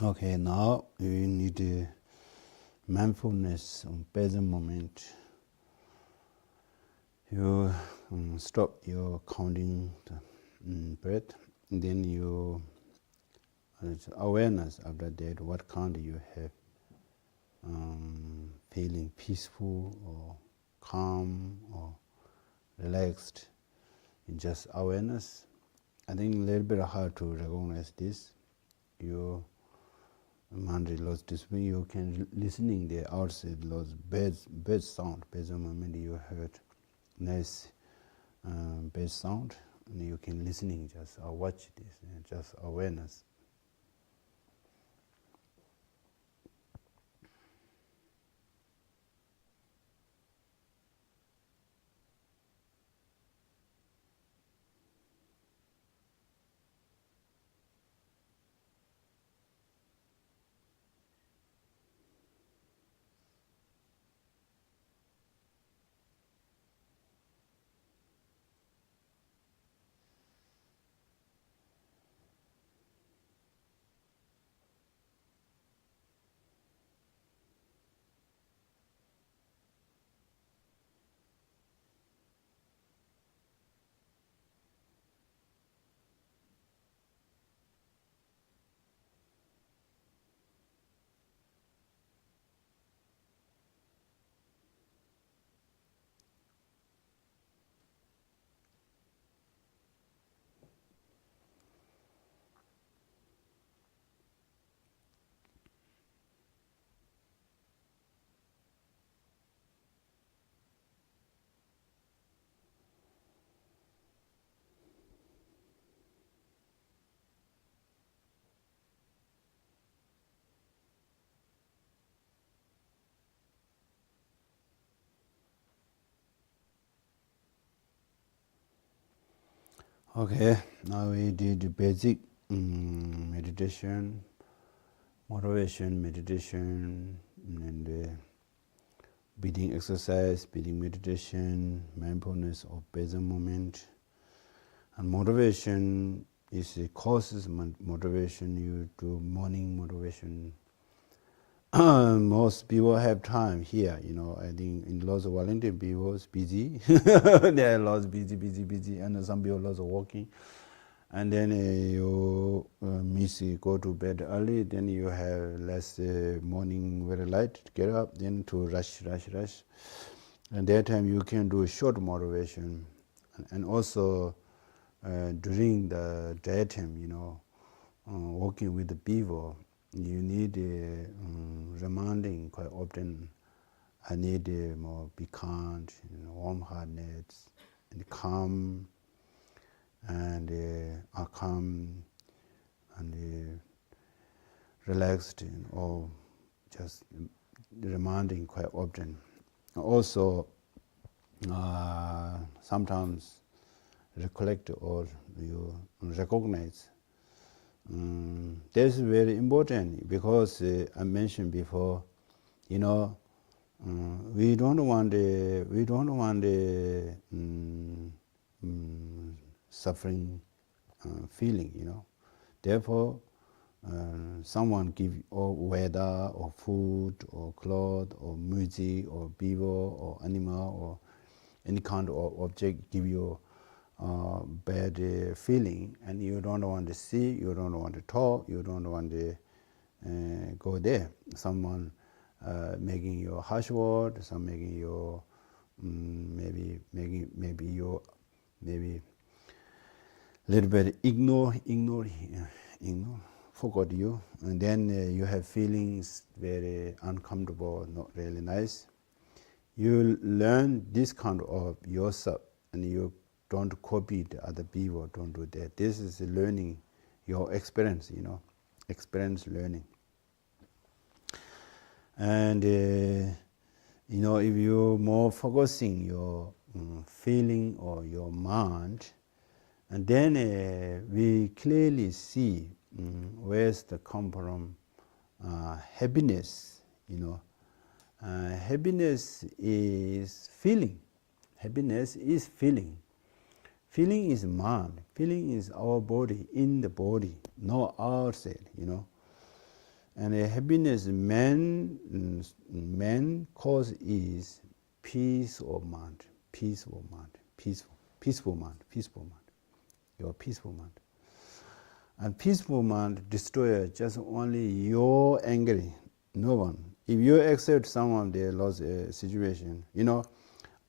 Okay, now you need mindfulness on present moment. You stop your counting the breath, and then you awareness after that what count you have, feeling peaceful or calm or relaxed in just awareness. I think a little bit hard to recognize this. Your mind lost this way. You can listening the outside lost bird sound. Based on moment you heard nice bird sound, and you can listening just watch this, just awareness. Okay, now we did basic meditation, motivation meditation, and breathing exercise, breathing meditation, mindfulness of present moment. And motivation is a causes motivation. You do morning motivation. Most people have time here, I think in lots of volunteer people is busy. There are lots busy, and some people lots of working. And then you miss go to bed early, then you have less morning very light to get up, then to rush. And that time you can do short motivation. And also during the daytime, working with the people, you need reminding quite often. I need more be kind, warm-hearted, and calm, and calm and relaxed, or just reminding quite often. Also, sometimes recollect or you recognize. This is very important because I mentioned before, we don't want suffering feeling, Therefore, someone give or weather or food or cloth or music or people or animal or any kind of object give you bad feeling, and you don't want to see, you don't want to talk, you don't want to go there. Someone making you harsh word, some making you maybe you maybe little bit ignore, forgot you, and then you have feelings very uncomfortable, not really nice. You learn this kind of yourself, and you don't copy the other people, don't do that. This is learning your experience, experience learning. And if you're more focusing your feeling or your mind, and then we clearly see where's the come from happiness. Happiness is feeling. Happiness is feeling. Feeling is mind. Feeling is our body, in the body, not outside, And happiness, main cause is peace of mind, peaceful mind, peaceful mind. Your peaceful mind. And peaceful mind destroys just only your angry, no one. If you accept someone they lost a situation,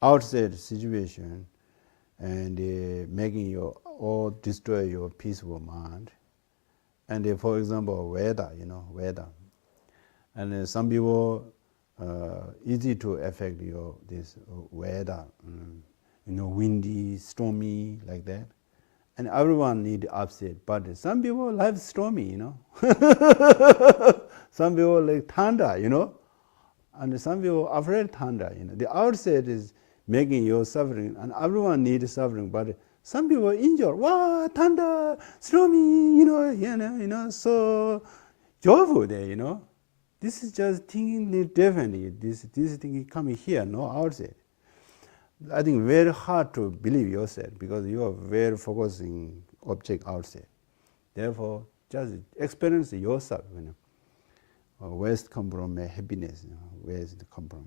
outside situation, and making your or destroy your peaceful mind. And for example, weather, weather, and some people easy to affect your this weather, windy, stormy like that. And everyone need upset, but some people like stormy, Some people like thunder, and some people afraid thunder, The outside is making you suffering, and everyone needs suffering, but some people injured. Wow, thunder, stormy, so joyful there, This is just thinking differently. This thing coming here, no outside. I think very hard to believe yourself because you are very focusing object outside. Therefore, just experience yourself. Where's it come from? Happiness. Where's it come from?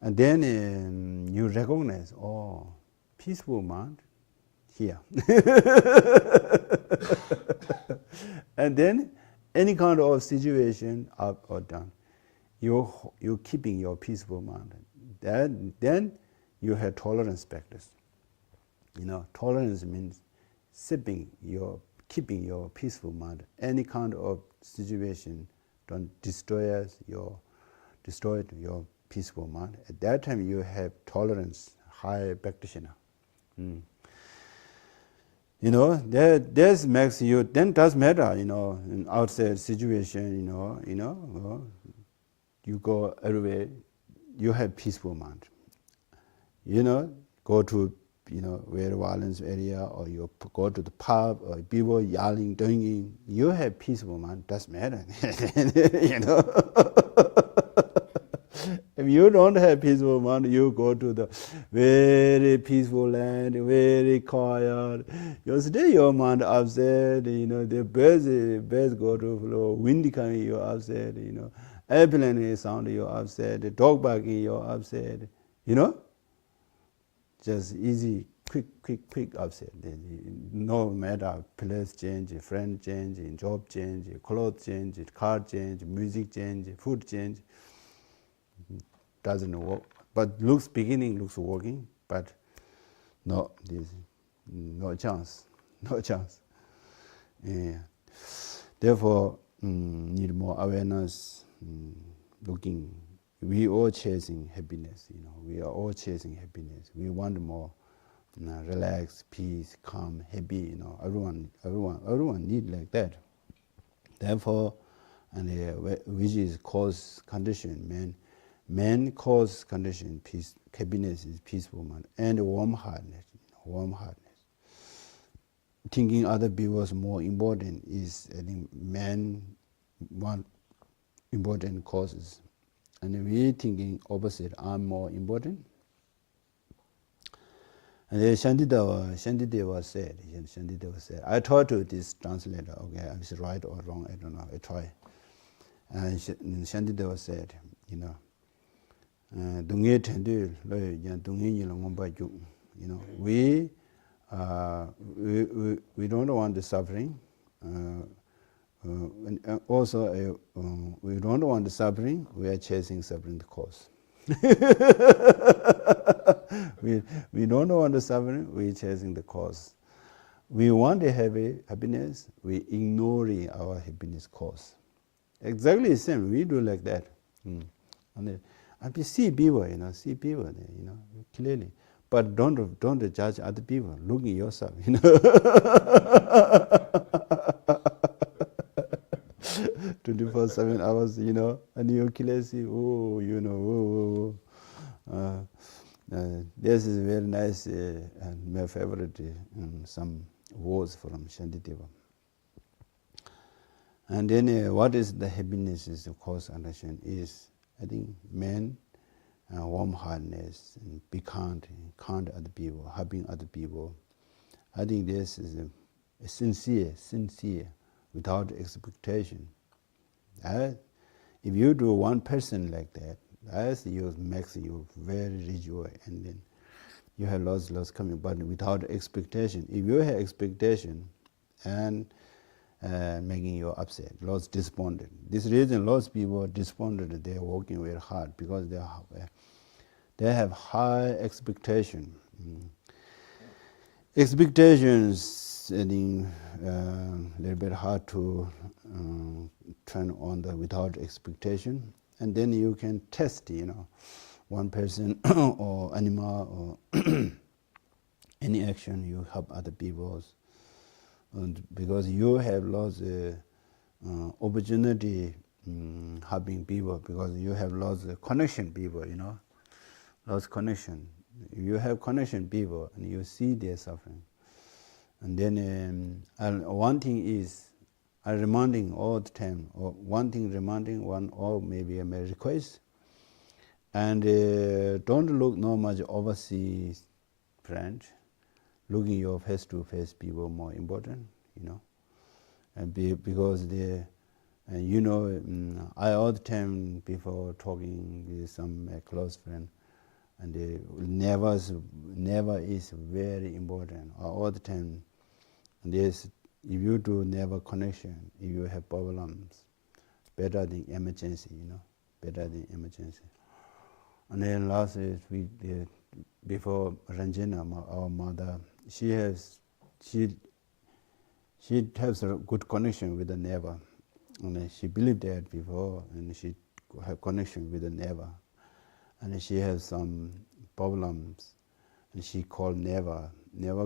And then you recognize, peaceful mind here. And then any kind of situation up or down, you're keeping your peaceful mind. Then you have tolerance practice. Tolerance means keeping your peaceful mind. Any kind of situation don't destroy your peaceful mind. At that time you have tolerance, high practitioner. That makes you, then does matter, in outside situation, you go everywhere, you have peaceful mind. Go to, very violence area, or you go to the pub, or people yelling, doing, you have peaceful mind, doesn't matter, If you don't have peaceful mind, you go to the very peaceful land, very quiet. You stay your mind upset, the birds go to flow, windy coming, you're upset, airplane sound, you're upset, the dog barking, you're upset, Just easy, quick upset. No matter place change, friend change, job change, clothes change, car change, music change, food change. Doesn't work, but beginning looks working, but no chance. Yeah. Therefore, need more awareness. Looking, we all chasing happiness. We are all chasing happiness. We want more, relax, peace, calm, happy. Everyone need like that. Therefore, and which is cause condition, man cause condition, peace, happiness is peaceful mind, and warm-heartedness. Thinking other people is more important is, I think, man one important causes, and we thinking opposite, I'm more important. And then Shantideva said, I taught to this translator, okay, is it right or wrong, I don't know, I try. And Shantideva said, we don't want the suffering. Also, we don't want the suffering. We are chasing suffering, the cause. we don't want the suffering. We are chasing the cause. We want a happiness. We ignoring our happiness cause. Exactly the same. We do like that. And we see people, clearly. But don't judge other people. Look at yourself, 24/7 hours, and you clearly see, this is very nice, and my favorite, some words from Shantideva. And then what is the happiness is, of course, understand is, I think, man, warm-heartedness, and be kind other people, helping other people. I think this is a sincere, without expectation. If you do one person like that, you makes you very rejoice, and then you have lots coming, but without expectation. If you have expectation, and making you upset, lots despondent. This reason lots of people are despondent. They are working very hard because they have high expectation. Expectations, I think, a little bit hard to turn on the without expectation, and then you can test, one person or animal or any action you help other people, and because you have lots of opportunity helping people, because you have lots of connection people, lots connection. You have connection people and you see their suffering, and then one thing is I'm reminding all the time, or one thing reminding one, or maybe I may request, and don't look no much overseas friend, looking your face to face people more important, and because I all the time before talking with some close friend, and never is very important all the time. And yes, if you do never connection, if you have problems, better than emergency, better than emergency. And then last is before Ranjana, our mother, she has a good connection with the neighbor, and she believed that before, and she have connection with the neighbor, and she has some problems, and she called neighbor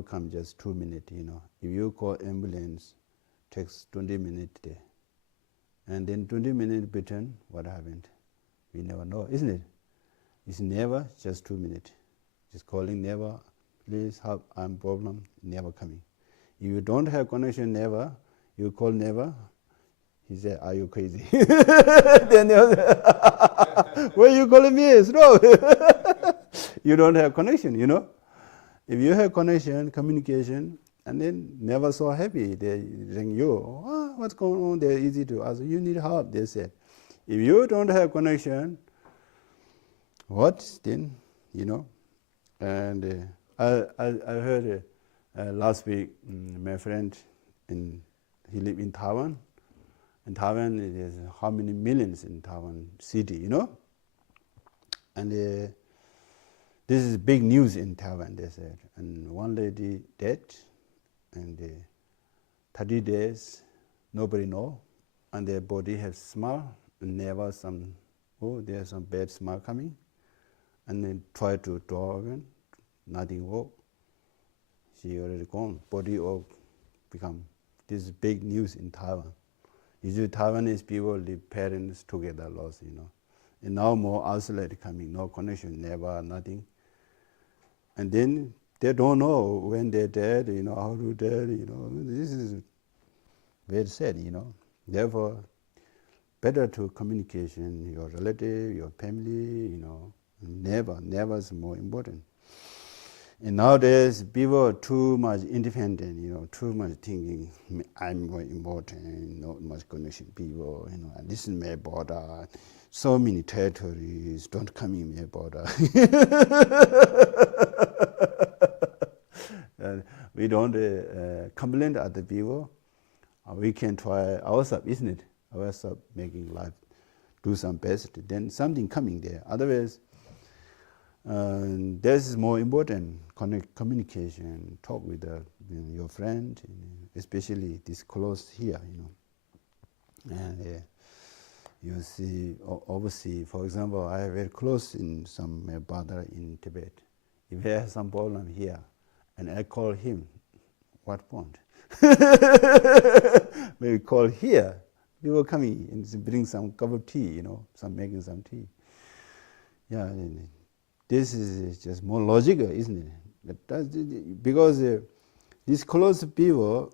come just 2 minutes, If you call ambulance, takes 20 minutes there, and then 20 minutes return, what happened? We never know, isn't it? It's never just 2 minutes. Just calling neighbor, please help, I'm problem, never coming. If you don't have connection neighbor, you call neighbor, he said, are you crazy? Then why are you calling me? No. You don't have connection, If you have connection, communication, and then never so happy, they ring you, what's going on? They're easy to ask, you need help, they said. If you don't have connection, what then, And I heard last week, my friend, he live in Taiwan. In Taiwan, there's how many millions in Taiwan city, And this is big news in Taiwan, they said. And one lady dead, and 30 days, nobody know, and their body has smell, and never there's some bad smell coming, and then try to draw again, nothing work. She already gone, body all become. This is big news in Taiwan. Usually Taiwanese people live parents together lost, And now more isolated coming, no connection, never, nothing. And then they don't know when they're dead, how to dead, This is very sad, Therefore, better to communication, your relative, your family, never is more important. And nowadays, people are too much independent, too much thinking, I'm more important, not much connection people, this is my border, so many territories, don't come in my border. We don't complain to other people. We can try ourselves, isn't it? Ourselves making life, do some best, then something coming there. Otherwise, this is more important, communication, talk with your friend, especially this close here, And you see, overseas, for example, I have very close in some my brother in Tibet. If he has some problem here, and I call him, what point? Maybe call here, people coming and bring some cup of tea, making some tea. Yeah, this is just more logical, isn't it? Because these close people,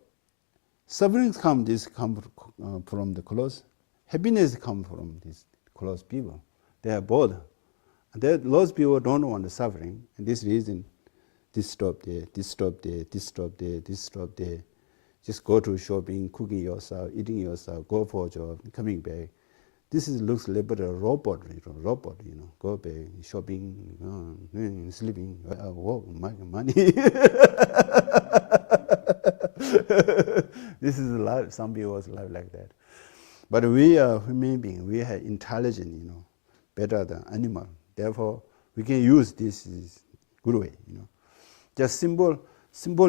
sufferings come from the close, happiness come from these close people. They are both. Those people don't want the suffering, and this reason, this stop there, this stop there, this stop there, this stop there. Just go to shopping, cooking yourself, eating yourself, go for a job, coming back. This looks a little bit a robot, go back, shopping, sleeping, work, money. This is life, some people's life like that. But we are human beings, we are intelligent, better than animal. Therefore, we can use this good way, Just simple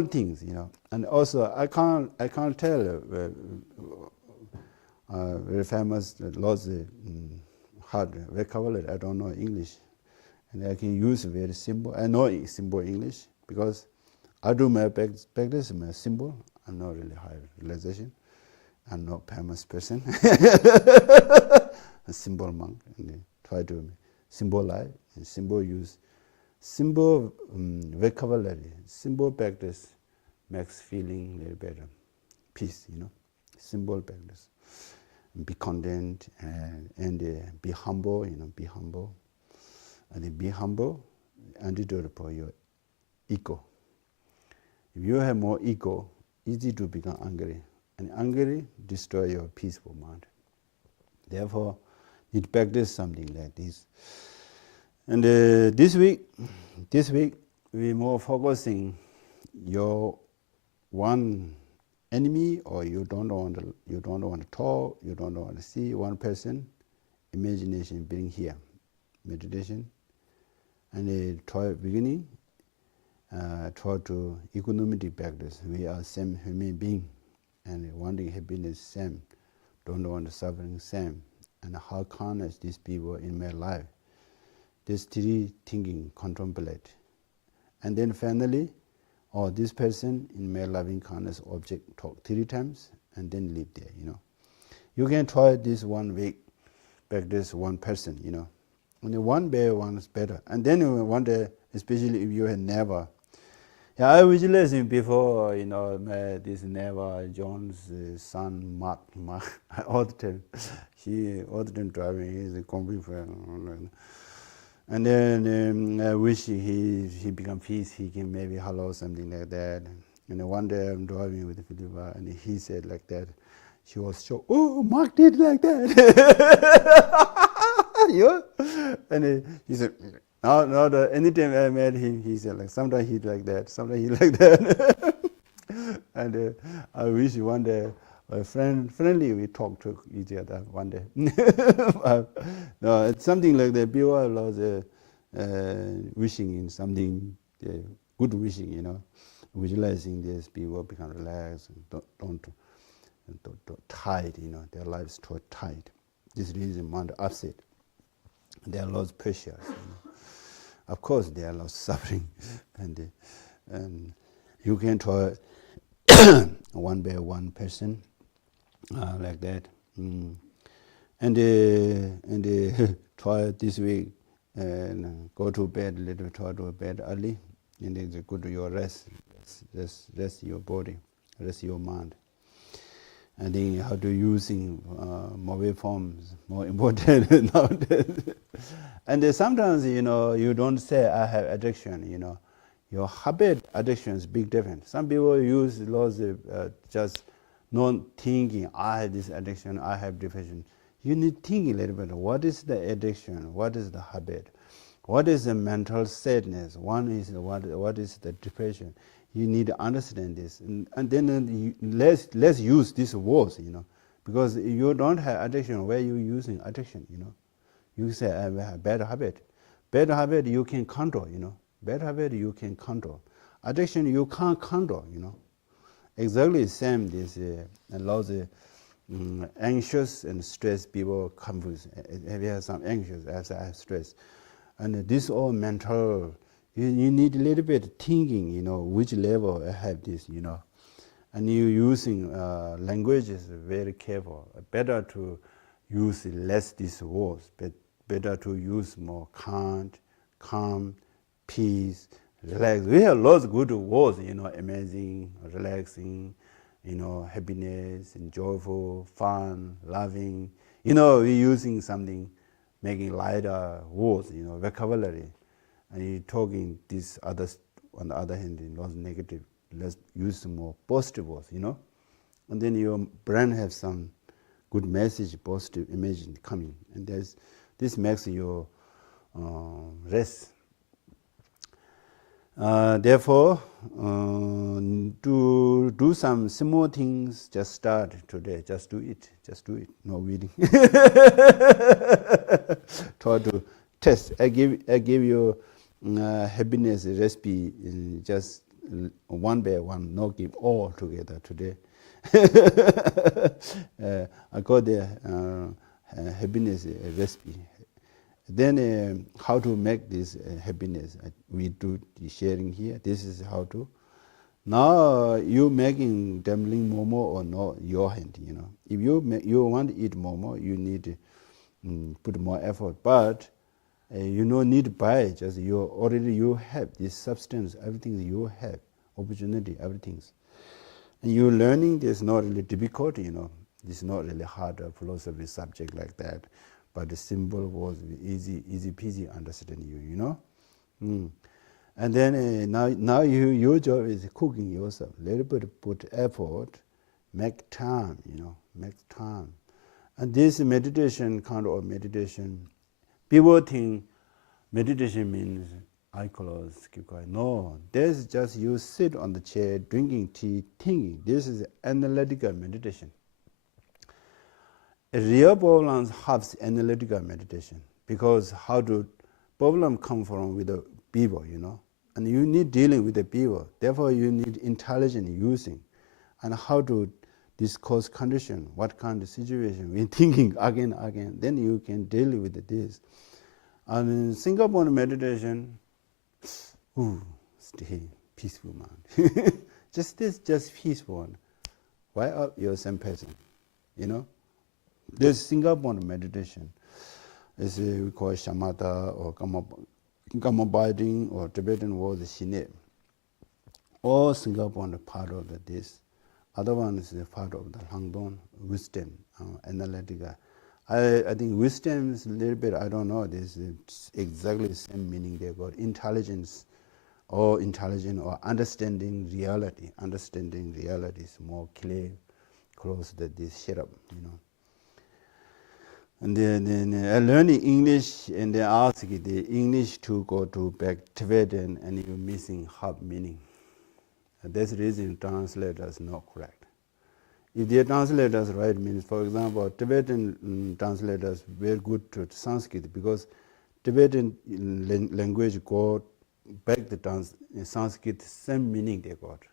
things, And also, I can't tell very famous lots of hard vocabulary. I don't know English, and I can use very simple. I know simple English because I do my practice. My simple. I'm not really high realization. I'm not famous person. A simple monk, and try to simple life and simple use, simple vocabulary, simple practice makes feeling a little better, peace. Simple practice. Be content and be humble, be humble. And be humble, antidote for your ego. If you have more ego, easy to become angry. And angry destroy your peaceful mind. Therefore, you practice something like this. And this week, we're more focusing your one enemy, or you don't want to talk, you don't want to see one person. Imagination being here, meditation, and try beginning. Try to equanimity practice. We are same human being, and wanting happiness same, don't want suffering same. And how kindness these people in my life. These three thinking, contemplate, and then finally. This person in my loving kindness object talk 3 times and then leave there, You can try this 1 week, practice one person, And one day one is better. And then one day, especially if you have never. Yeah, I visualizing before, this never John's son, Mark, all the time. He all the time driving, he's a computer. And then I wish he become peace. He can maybe hello something like that. And one day I'm driving with Philippa, and he said like that. She was shocked. Oh, Mark did like that. And he said, no. Anytime I met him, he said like sometimes he like that, sometimes he like that. And I wish one day. Friendly, we talk to each other one day. No, it's something like that. People are wishing in something, good wishing, visualizing this. People become relaxed and don't tight, their lives too tight. This reason mind upset. There are lots of pressures. Of course, there are lots of suffering, and you can try one by one person. Like that, and try this week and go to bed a little. Try to bed early, and then go to your rest your body, rest your mind. And then how to using mobile phones more important nowadays. And sometimes you don't say I have addiction. Your habit addiction is big difference. Some people use lots of just. Not thinking, I have this addiction, I have depression. You need to think a little bit. What is the addiction? What is the habit? What is the mental sadness? One is what is the depression? You need to understand this, and then let's use these words, because you don't have addiction. Where you using addiction? You say I have a bad habit. Bad habit you can control. Bad habit you can control. Addiction you can't control. Exactly the same. This allows anxious and stressed people confused. If you have some anxious, as I have stress, and this all mental. You need a little bit thinking. Which level I have this. And you using language is very careful. Better to use less these words. But better to use more calm, peace. Relax. We have lots of good words, amazing, relaxing, happiness, and joyful, fun, loving. We're using something, making lighter words, vocabulary. And you're talking this others, on the other hand, lots negative. Let's use more positive words, And then your brain has some good message, positive image coming, and this makes you rest. Therefore, to do some small things, just start today. Just do it. Just do it. No waiting. Try to test. I give you happiness recipe. Just one by one. No give all together today. I got the happiness recipe. Then how to make this happiness? We do the sharing here. This is how to. Now you making dumpling momo or no, your hand. If you want to eat momo, you need to put more effort. But you don't need to buy. Just you have this substance. Everything you have, opportunity, everything. And you learning this not really difficult. It's not really hard philosophy subject like that. But the symbol was easy peasy understand you. And then now your job is cooking yourself. Little bit put effort, make time, make time. And this meditation, kind of meditation, people think meditation means eye closed, keep quiet. No, this is just you sit on the chair, drinking tea, thinking. This is analytical meditation. A real problem has analytical meditation, because how do problem come from with the people, and you need dealing with the people. Therefore, you need intelligent using, and how to discuss condition, what kind of situation we're thinking again. Then you can deal with this. And in Singapore meditation, stay peaceful man. just peaceful one. Why are you the same person? There's Singapore meditation. We call it shamatha or gamma binding, or Tibetan word shine. All Singapore part of this. Other one is part of the Langdon wisdom, analytical. I think wisdom is a little bit, I don't know, this is exactly the same meaning they got. Intelligence or understanding reality. Understanding reality is more clear, close to this shut up, And then learning English, and they ask the English to go to back Tibetan, and you're missing half meaning. And that's the reason translators not correct. If the translators right means, for example, Tibetan translators very good to Sanskrit, because Tibetan language go back to Sanskrit, same meaning they got.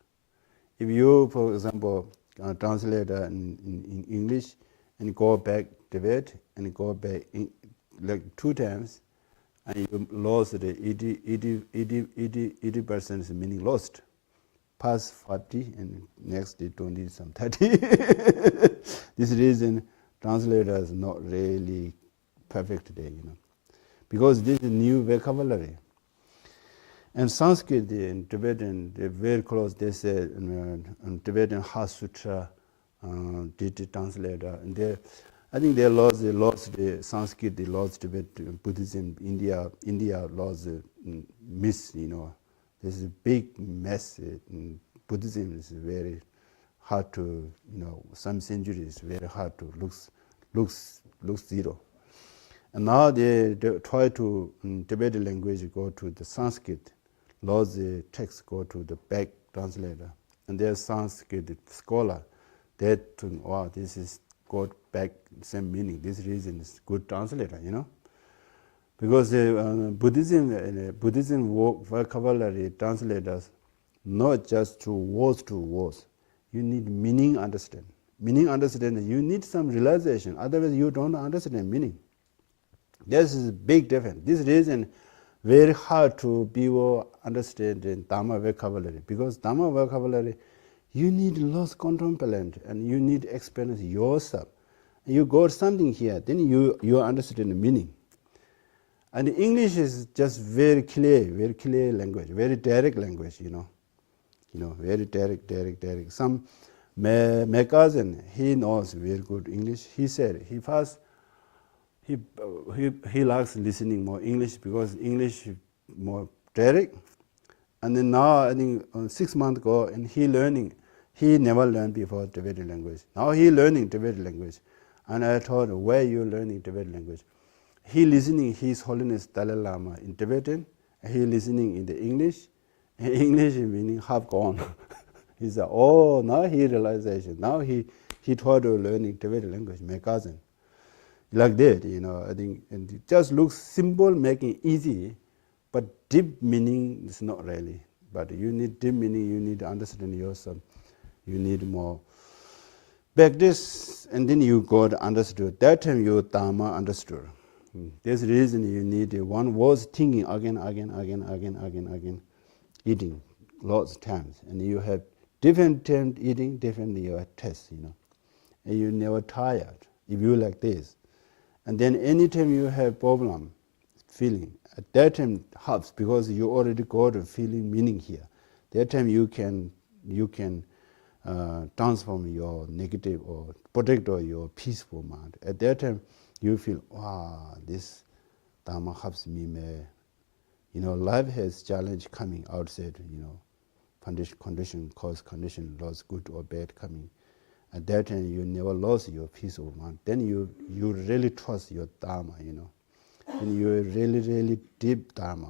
If you, for example, translate in English and go back Tibet and go back like 2 times, and you lost the 80% meaning lost. Past 40 and next day 20 some 30. This reason translator is not really perfect today, because this is new vocabulary. And Sanskrit and Tibetan, they're very close. They say Tibetan Heart Sutra did translator, and I think they lost the Sanskrit, they lost Tibetan Buddhism. India lost miss. This is a big mess. Buddhism is very hard to, some centuries very hard to look zero. And now they try to Tibetan language go to the Sanskrit, lost the text go to the back translator, and there's Sanskrit scholar that think, wow, this is got back same meaning. This reason is good translator, because Buddhism vocabulary translators not just to words. You need meaning understand. Meaning understand. You need some realization. Otherwise, you don't understand meaning. This is a big difference. This reason very hard to people understand in Dhamma vocabulary, because Dhamma vocabulary you need lost contemplate and you need experience yourself. You got something here, then you understand the meaning. And English is just very clear language, very direct language, very direct. Some my cousin, he knows very good English. He said he likes listening more English because English is more direct. And then now I think 6 months ago, and he never learned before Tibetan language. Now he learning Tibetan language. And I told him, where you learning Tibetan language? He listening His Holiness Dalai Lama in Tibetan, and he listening in the English, and English meaning half gone. He said, oh, now he realization. Now he tried to learning Tibetan language, my cousin. Like that, I think, and it just looks simple, making easy, but deep meaning is not really. But you need deep meaning, you need to understand yourself, you need more practice, and then you got understood. That time your Dharma understood. There's reason you need one was thinking again, eating lots of times, and you have different times eating, different your tests, and you never tired if you like this. And then anytime you have problem, feeling, at that time helps because you already got a feeling meaning here. That time you can transform your negative or protect your peaceful mind. At that time you feel, wow, this Dharma helps me. Life has challenge coming outside, condition, cause condition, loss, good or bad coming. At that time, you never lost your peace of mind. Then you really trust your Dharma, and you really, really deep Dharma.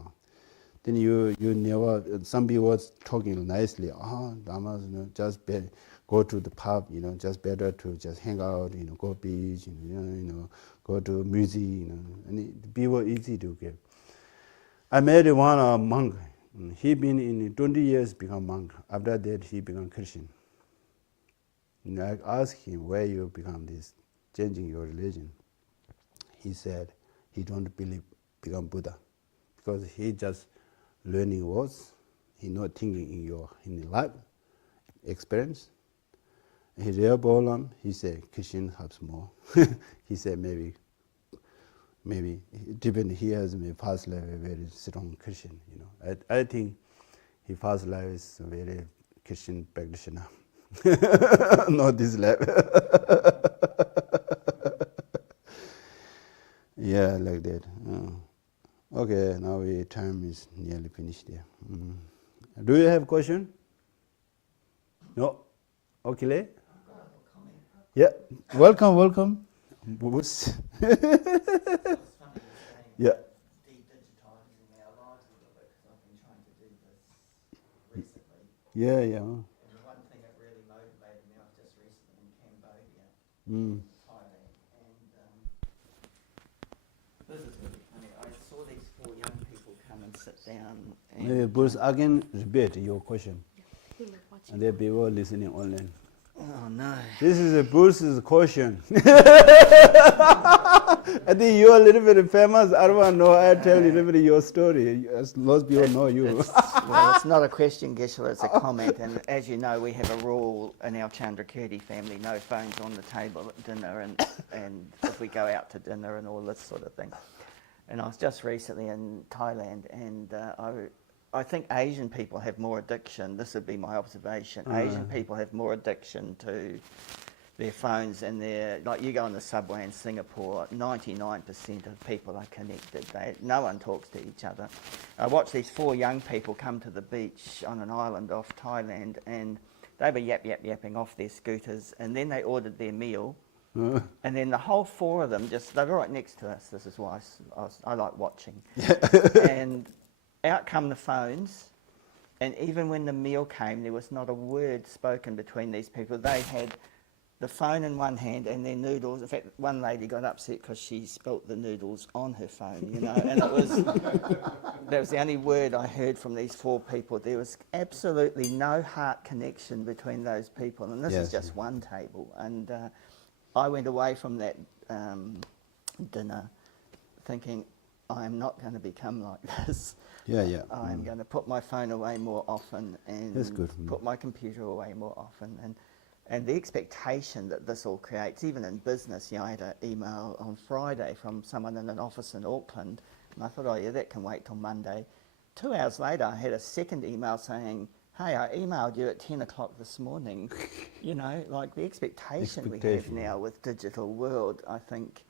Then you never, some people was talking nicely, Dharma, just go to the pub, just better to just hang out, go beach, go to museum, and it be easy to get. I met one monk. He been in 20 years become monk. After that, he become Christian. I asked him, where you become this, changing your religion. He said he don't believe become Buddha because he just learning words. He not thinking in life experience. His real problem, he said Christian helps more. He said maybe depend. He has a past life a very strong Christian. I think his past life is a very Christian practitioner. Not this life. Yeah, like that. Okay, now time is nearly finished there. Do you have question? No? Okay. Yeah. Welcome. Whoops. Yeah. De-digitizing our lives a little bit, because I've been trying to do this recently. Yeah. And the one thing that really motivated me, I was just recently in Cambodia, Thailand, and this is really funny. I saw these 4 young people come and sit down. And Bruce, again, repeat your question. And there are people listening online. oh no. This is Bruce's question. I think you're a little bit famous. I don't want to know. I tell you a little bit your story. As most people know you. Well, it's not a question, Geshela, it's a comment. And as you know, we have a rule in our Chandrakirti family, no phones on the table at dinner, and if we go out to dinner and all this sort of thing. And I was just recently in Thailand, and I think Asian people have more addiction. This would be my observation. Asian people have more addiction to their phones, and like you go on the subway in Singapore, 99% of people are connected. No one talks to each other. I watched these 4 young people come to the beach on an island off Thailand, and they were yapping off their scooters, and then they ordered their meal, and then the whole 4 of them they were right next to us. This is why I like watching. And out come the phones, and even when the meal came, there was not a word spoken between these people. They had the phone in one hand and their noodles. In fact, one lady got upset because she spilt the noodles on her phone, and that was the only word I heard from these 4 people. There was absolutely no heart connection between those people, and this is just one table. And I went away from that dinner thinking, I am not going to become like this. Yeah. I am going to put my phone away more often, and That's good. put my computer away more often. And the expectation that this all creates, even in business, I had an email on Friday from someone in an office in Auckland, and I thought, oh yeah, that can wait till Monday. 2 hours later, I had a second email saying, hey, I emailed you at 10 o'clock this morning. Like the expectation we have now with digital world, I think,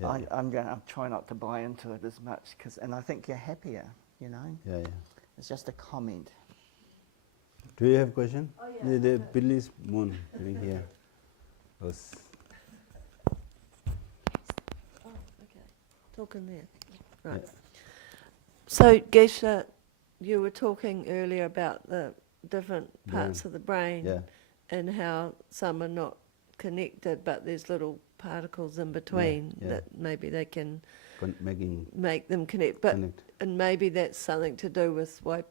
I'm going to try not to buy into it as much, and I think you're happier, Yeah. It's just a comment. Do you have a question? Oh, yeah. The Billy's moon living here. Talk in there. Right. So, Geshe, you were talking earlier about the different parts of the brain Yeah. and how some are not connected, but there's little particles in between yeah. that maybe they can Making make them connect. But connect. and maybe that's something to do with why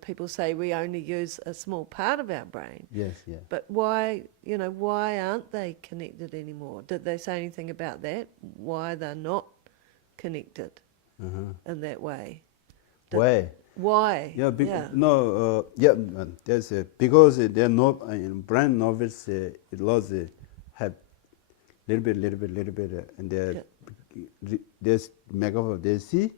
people say we only use a small part of our brain. Yes, yeah. But why aren't they connected anymore? Did they say anything about that? Why they're not connected in that way? Why? Why? Yeah, no, there's because they're not brain novels. It lost have little bit, and there's megaphones. They see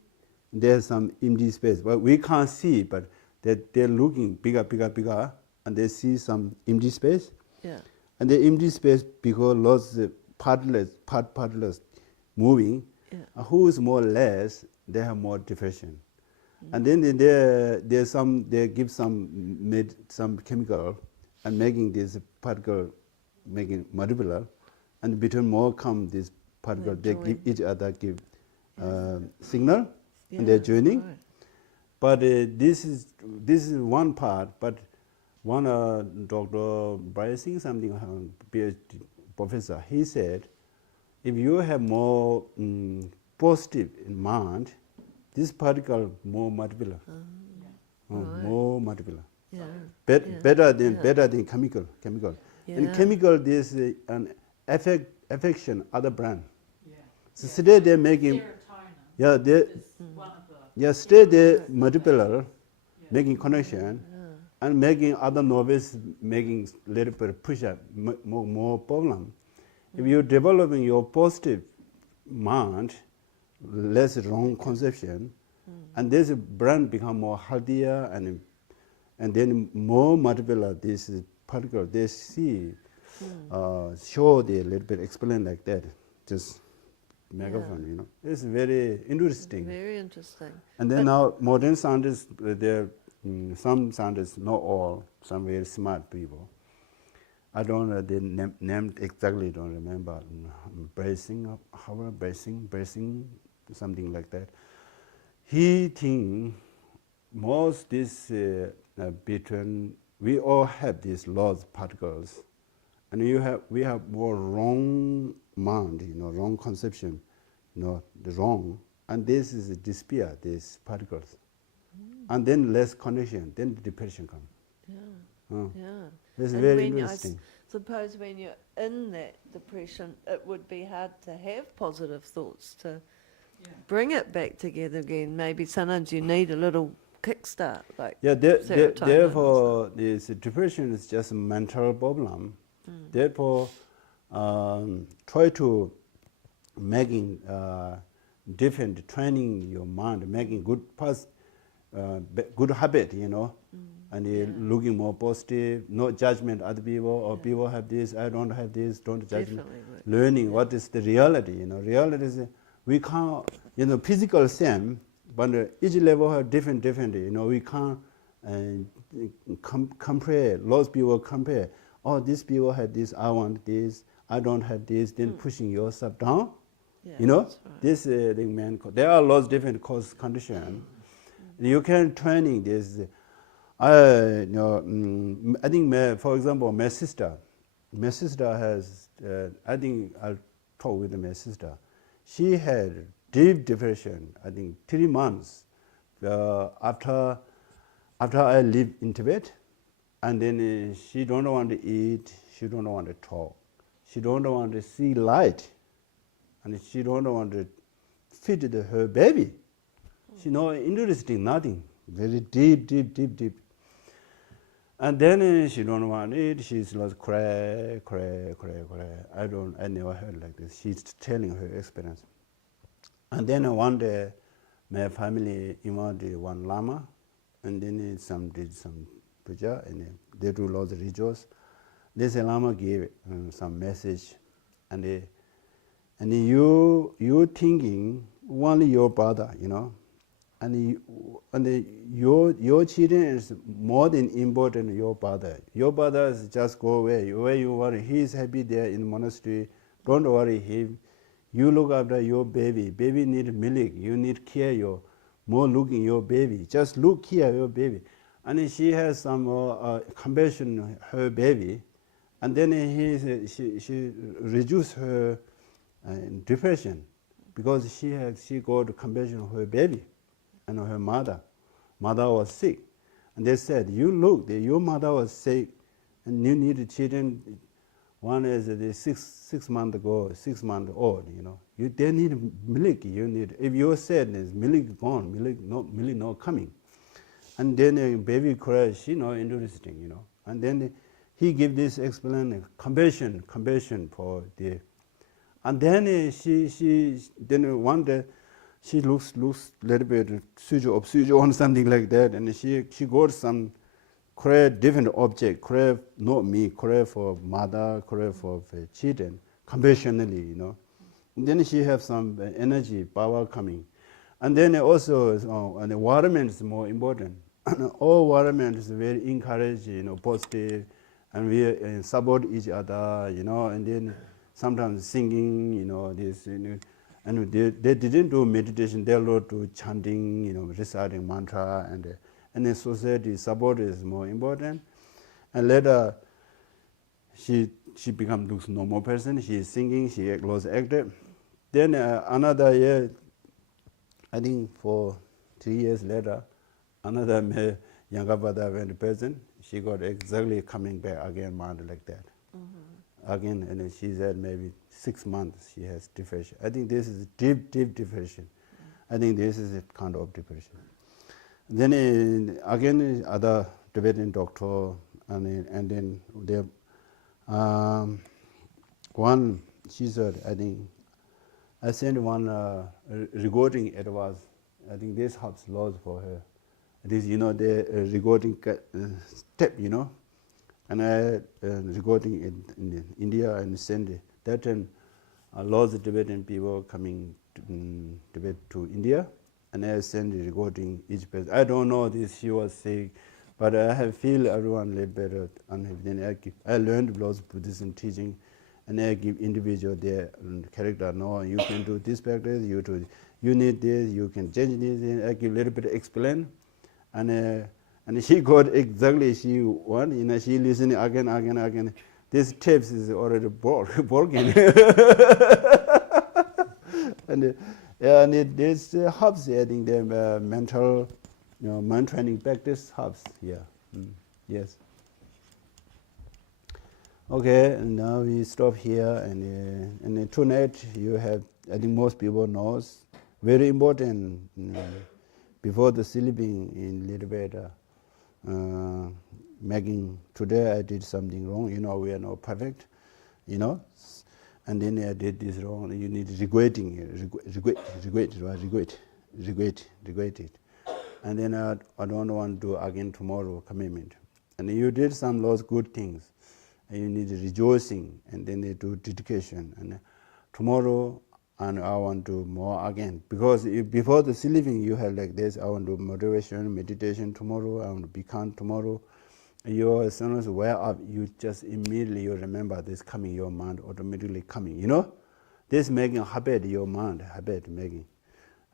there's some empty space. Well, we can't see, but they're looking bigger, and they see some empty space. Yeah. And the empty space because lots of partless moving. Yeah. Who is more or less, they have more diffusion. And then they give some chemical and making this particle making modular, and between more come this particle. They give each other signal, and they're joining. Right. But this is one part. But one Dr. Bryson, something PhD professor, he said, if you have more positive in mind, this particle more modular, Right. more modular, Yeah. better than chemical. Yeah. And chemical, there's an affection other brain. Yeah. So today they're making Serotonin they is one of the. stay there modular, making connection, and making other novice making little bit push up more problem. If you're developing your positive mind, less wrong conception, and this brain become more healthier and then more modular. This particle they see show the little bit explain like that. Just megaphone, It's very interesting. Very interesting. And then now modern scientists, there some scientists, not all, some very smart people. I don't know the name exactly. Don't remember. Bracing, something like that. He think most this between we all have these large particles, and we have more wrong mind, wrong conception, the wrong, and this is disappear these particles, and then less connection, then depression comes. Yeah. It's And very when interesting. Suppose when you're in that depression, it would be hard to have positive thoughts to bring it back together again. Maybe sometimes you need a little kickstart, like serotonin. Therefore, this depression is just a mental problem. Therefore, try to making different training your mind, making good habit, and looking more positive, no judgment other people, or people have this, I don't have this, don't judge me. Definitely would. Learning what is the reality, reality is we can't, physical same, but each level have different, we can't compare, lots of people compare, oh, these people have this, I want this, I don't have this, then pushing yourself down, Yeah, that's right. this thing, man, there are lots of different cause conditions. You can training this. I think, for example, my sister has. I think I'll talk with my sister. She had deep depression. I think 3 months after I live in Tibet, and then she don't want to eat. She don't want to talk. She don't want to see light, and she don't want to feed her baby. She know interesting nothing. Very deep. And then she don't want to eat. She's like cry. I never heard like this. She's telling her experience. And then one day, my family invited one lama, and then did some puja, and they do lots of rituals. This lama gave some message, and you thinking only your brother, and your children is more than important than your brother. Your brother is just go away. Where you want, he is happy there in the monastery. Don't worry him. You look after your baby. Baby need milk. You need care more looking your baby. Just look here your baby. And she has some compassion her baby, and then she reduce her depression because she got compassion for her baby and her mother. Mother was sick, and they said, "You look, your mother was sick, and you need children. One is the 6 month ago, 6 month old. They need milk. You need if your sadness, milk gone, milk not coming." And then a baby cries, interesting, And then he give this explanation, compassion for the. And then then one day she looks little bit sujo on something like that, and she got some cry different object, cry not me, cry for mother, cry for children, compassionately, And then she have some energy, power coming. And then also, and the environment is more important. All environment is very encouraging, positive, and we support each other, and then sometimes singing, this, and they didn't do meditation, they learned to chanting, reciting mantra, and the society support is more important. And later, she becomes normal person, she is singing, she was active. Then another year, I think for 3 years later, another younger brother went person. She got exactly coming back again, mind like that. Again, and she said maybe 6 months she has depression. I think this is deep depression. I think this is a kind of depression. Then again, other Tibetan doctor, and then there, one, she said, I think, I sent one recording advice. I think this helps a lot for her. It is, the recording step, and I recording it in India and send it. That time, lots of Tibetan people coming to Tibet to India, and I send the recording each person. I don't know this, she was sick, but I have feel everyone a little better. And then I learned lots of Buddhism teaching, and I give individual their character. No, you can do this practice, you need this, you can change this, and I give a little bit explain. And she got exactly she want, she listening again. This tapes is already broken. and this helps, I think, the mental, mind training practice helps. Yeah, yes. Okay, and now we stop here, and tonight you have, I think most people knows, very important. Before the sleeping in little bit, making, today I did something wrong, we are not perfect, and then I did this wrong, you need regret it. And then I don't want to do again tomorrow, commitment. And you did some lots good things, and you need rejoicing, and then they do dedication. And tomorrow, and I want to do more again. Because before the sleeping, you have like this, I want to do motivation, meditation tomorrow, I want to be calm tomorrow. You're as soon as aware of, you just immediately you remember this coming, your mind automatically coming, This making a habit, your mind, habit making.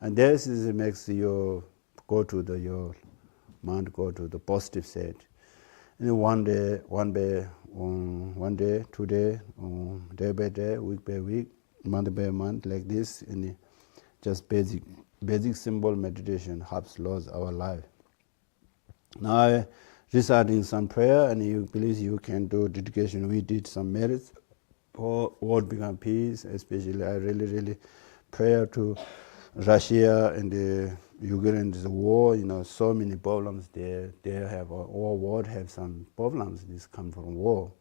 And this makes you go to your mind, go to the positive side. And one day, 2 day, day by day, week by week, month by month, like this, and just basic simple meditation helps lots our life. Now, reciting some prayer, and you believe you can do dedication. We did some merits for world become peace, especially I really pray to Russia and the Ukraine, the war, so many problems there. They have, all world have some problems. This come from war.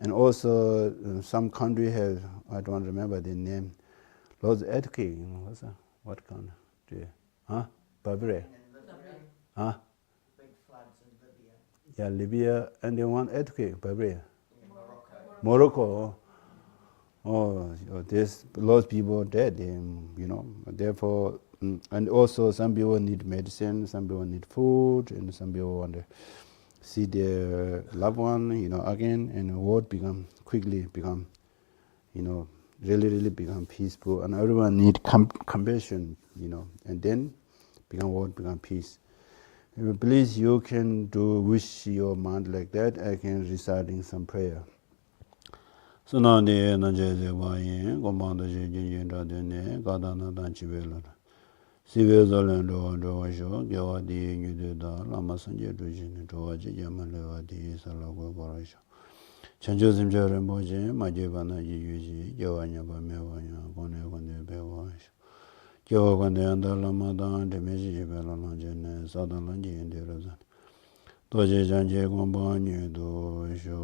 And also, some country has, I don't remember the name, lots of earthquake, what's that? What kind of, Barbara? Huh? Big floods in Libya. Yeah, Libya, and they want earthquake, Barbara. Morocco. Oh, there's lots of people dead, therefore, and also some people need medicine, some people need food, and some people want to see their loved one, again, and the world quickly become, really become peaceful, and everyone need compassion, and then become world, become peace. Please, you can do wish your mind like that. I can reciting some prayer. So now the na je wa yin go ma de je yin da de ne ga da na dan chi be la. Si be zo len do wa sho ge wa di nyu de da la ma san je du jin do wa je ya ma le wa di sa la go go ra sho. Chen jo sim je ren bo je ma je ba na yi yu ji ge wa nya ba me wa nya go ne be wa sho. Ge wa ga ne da la ma da de me ji be la na je ne sa da la ji yin de ra za. Do je jan je go ba nyu do sho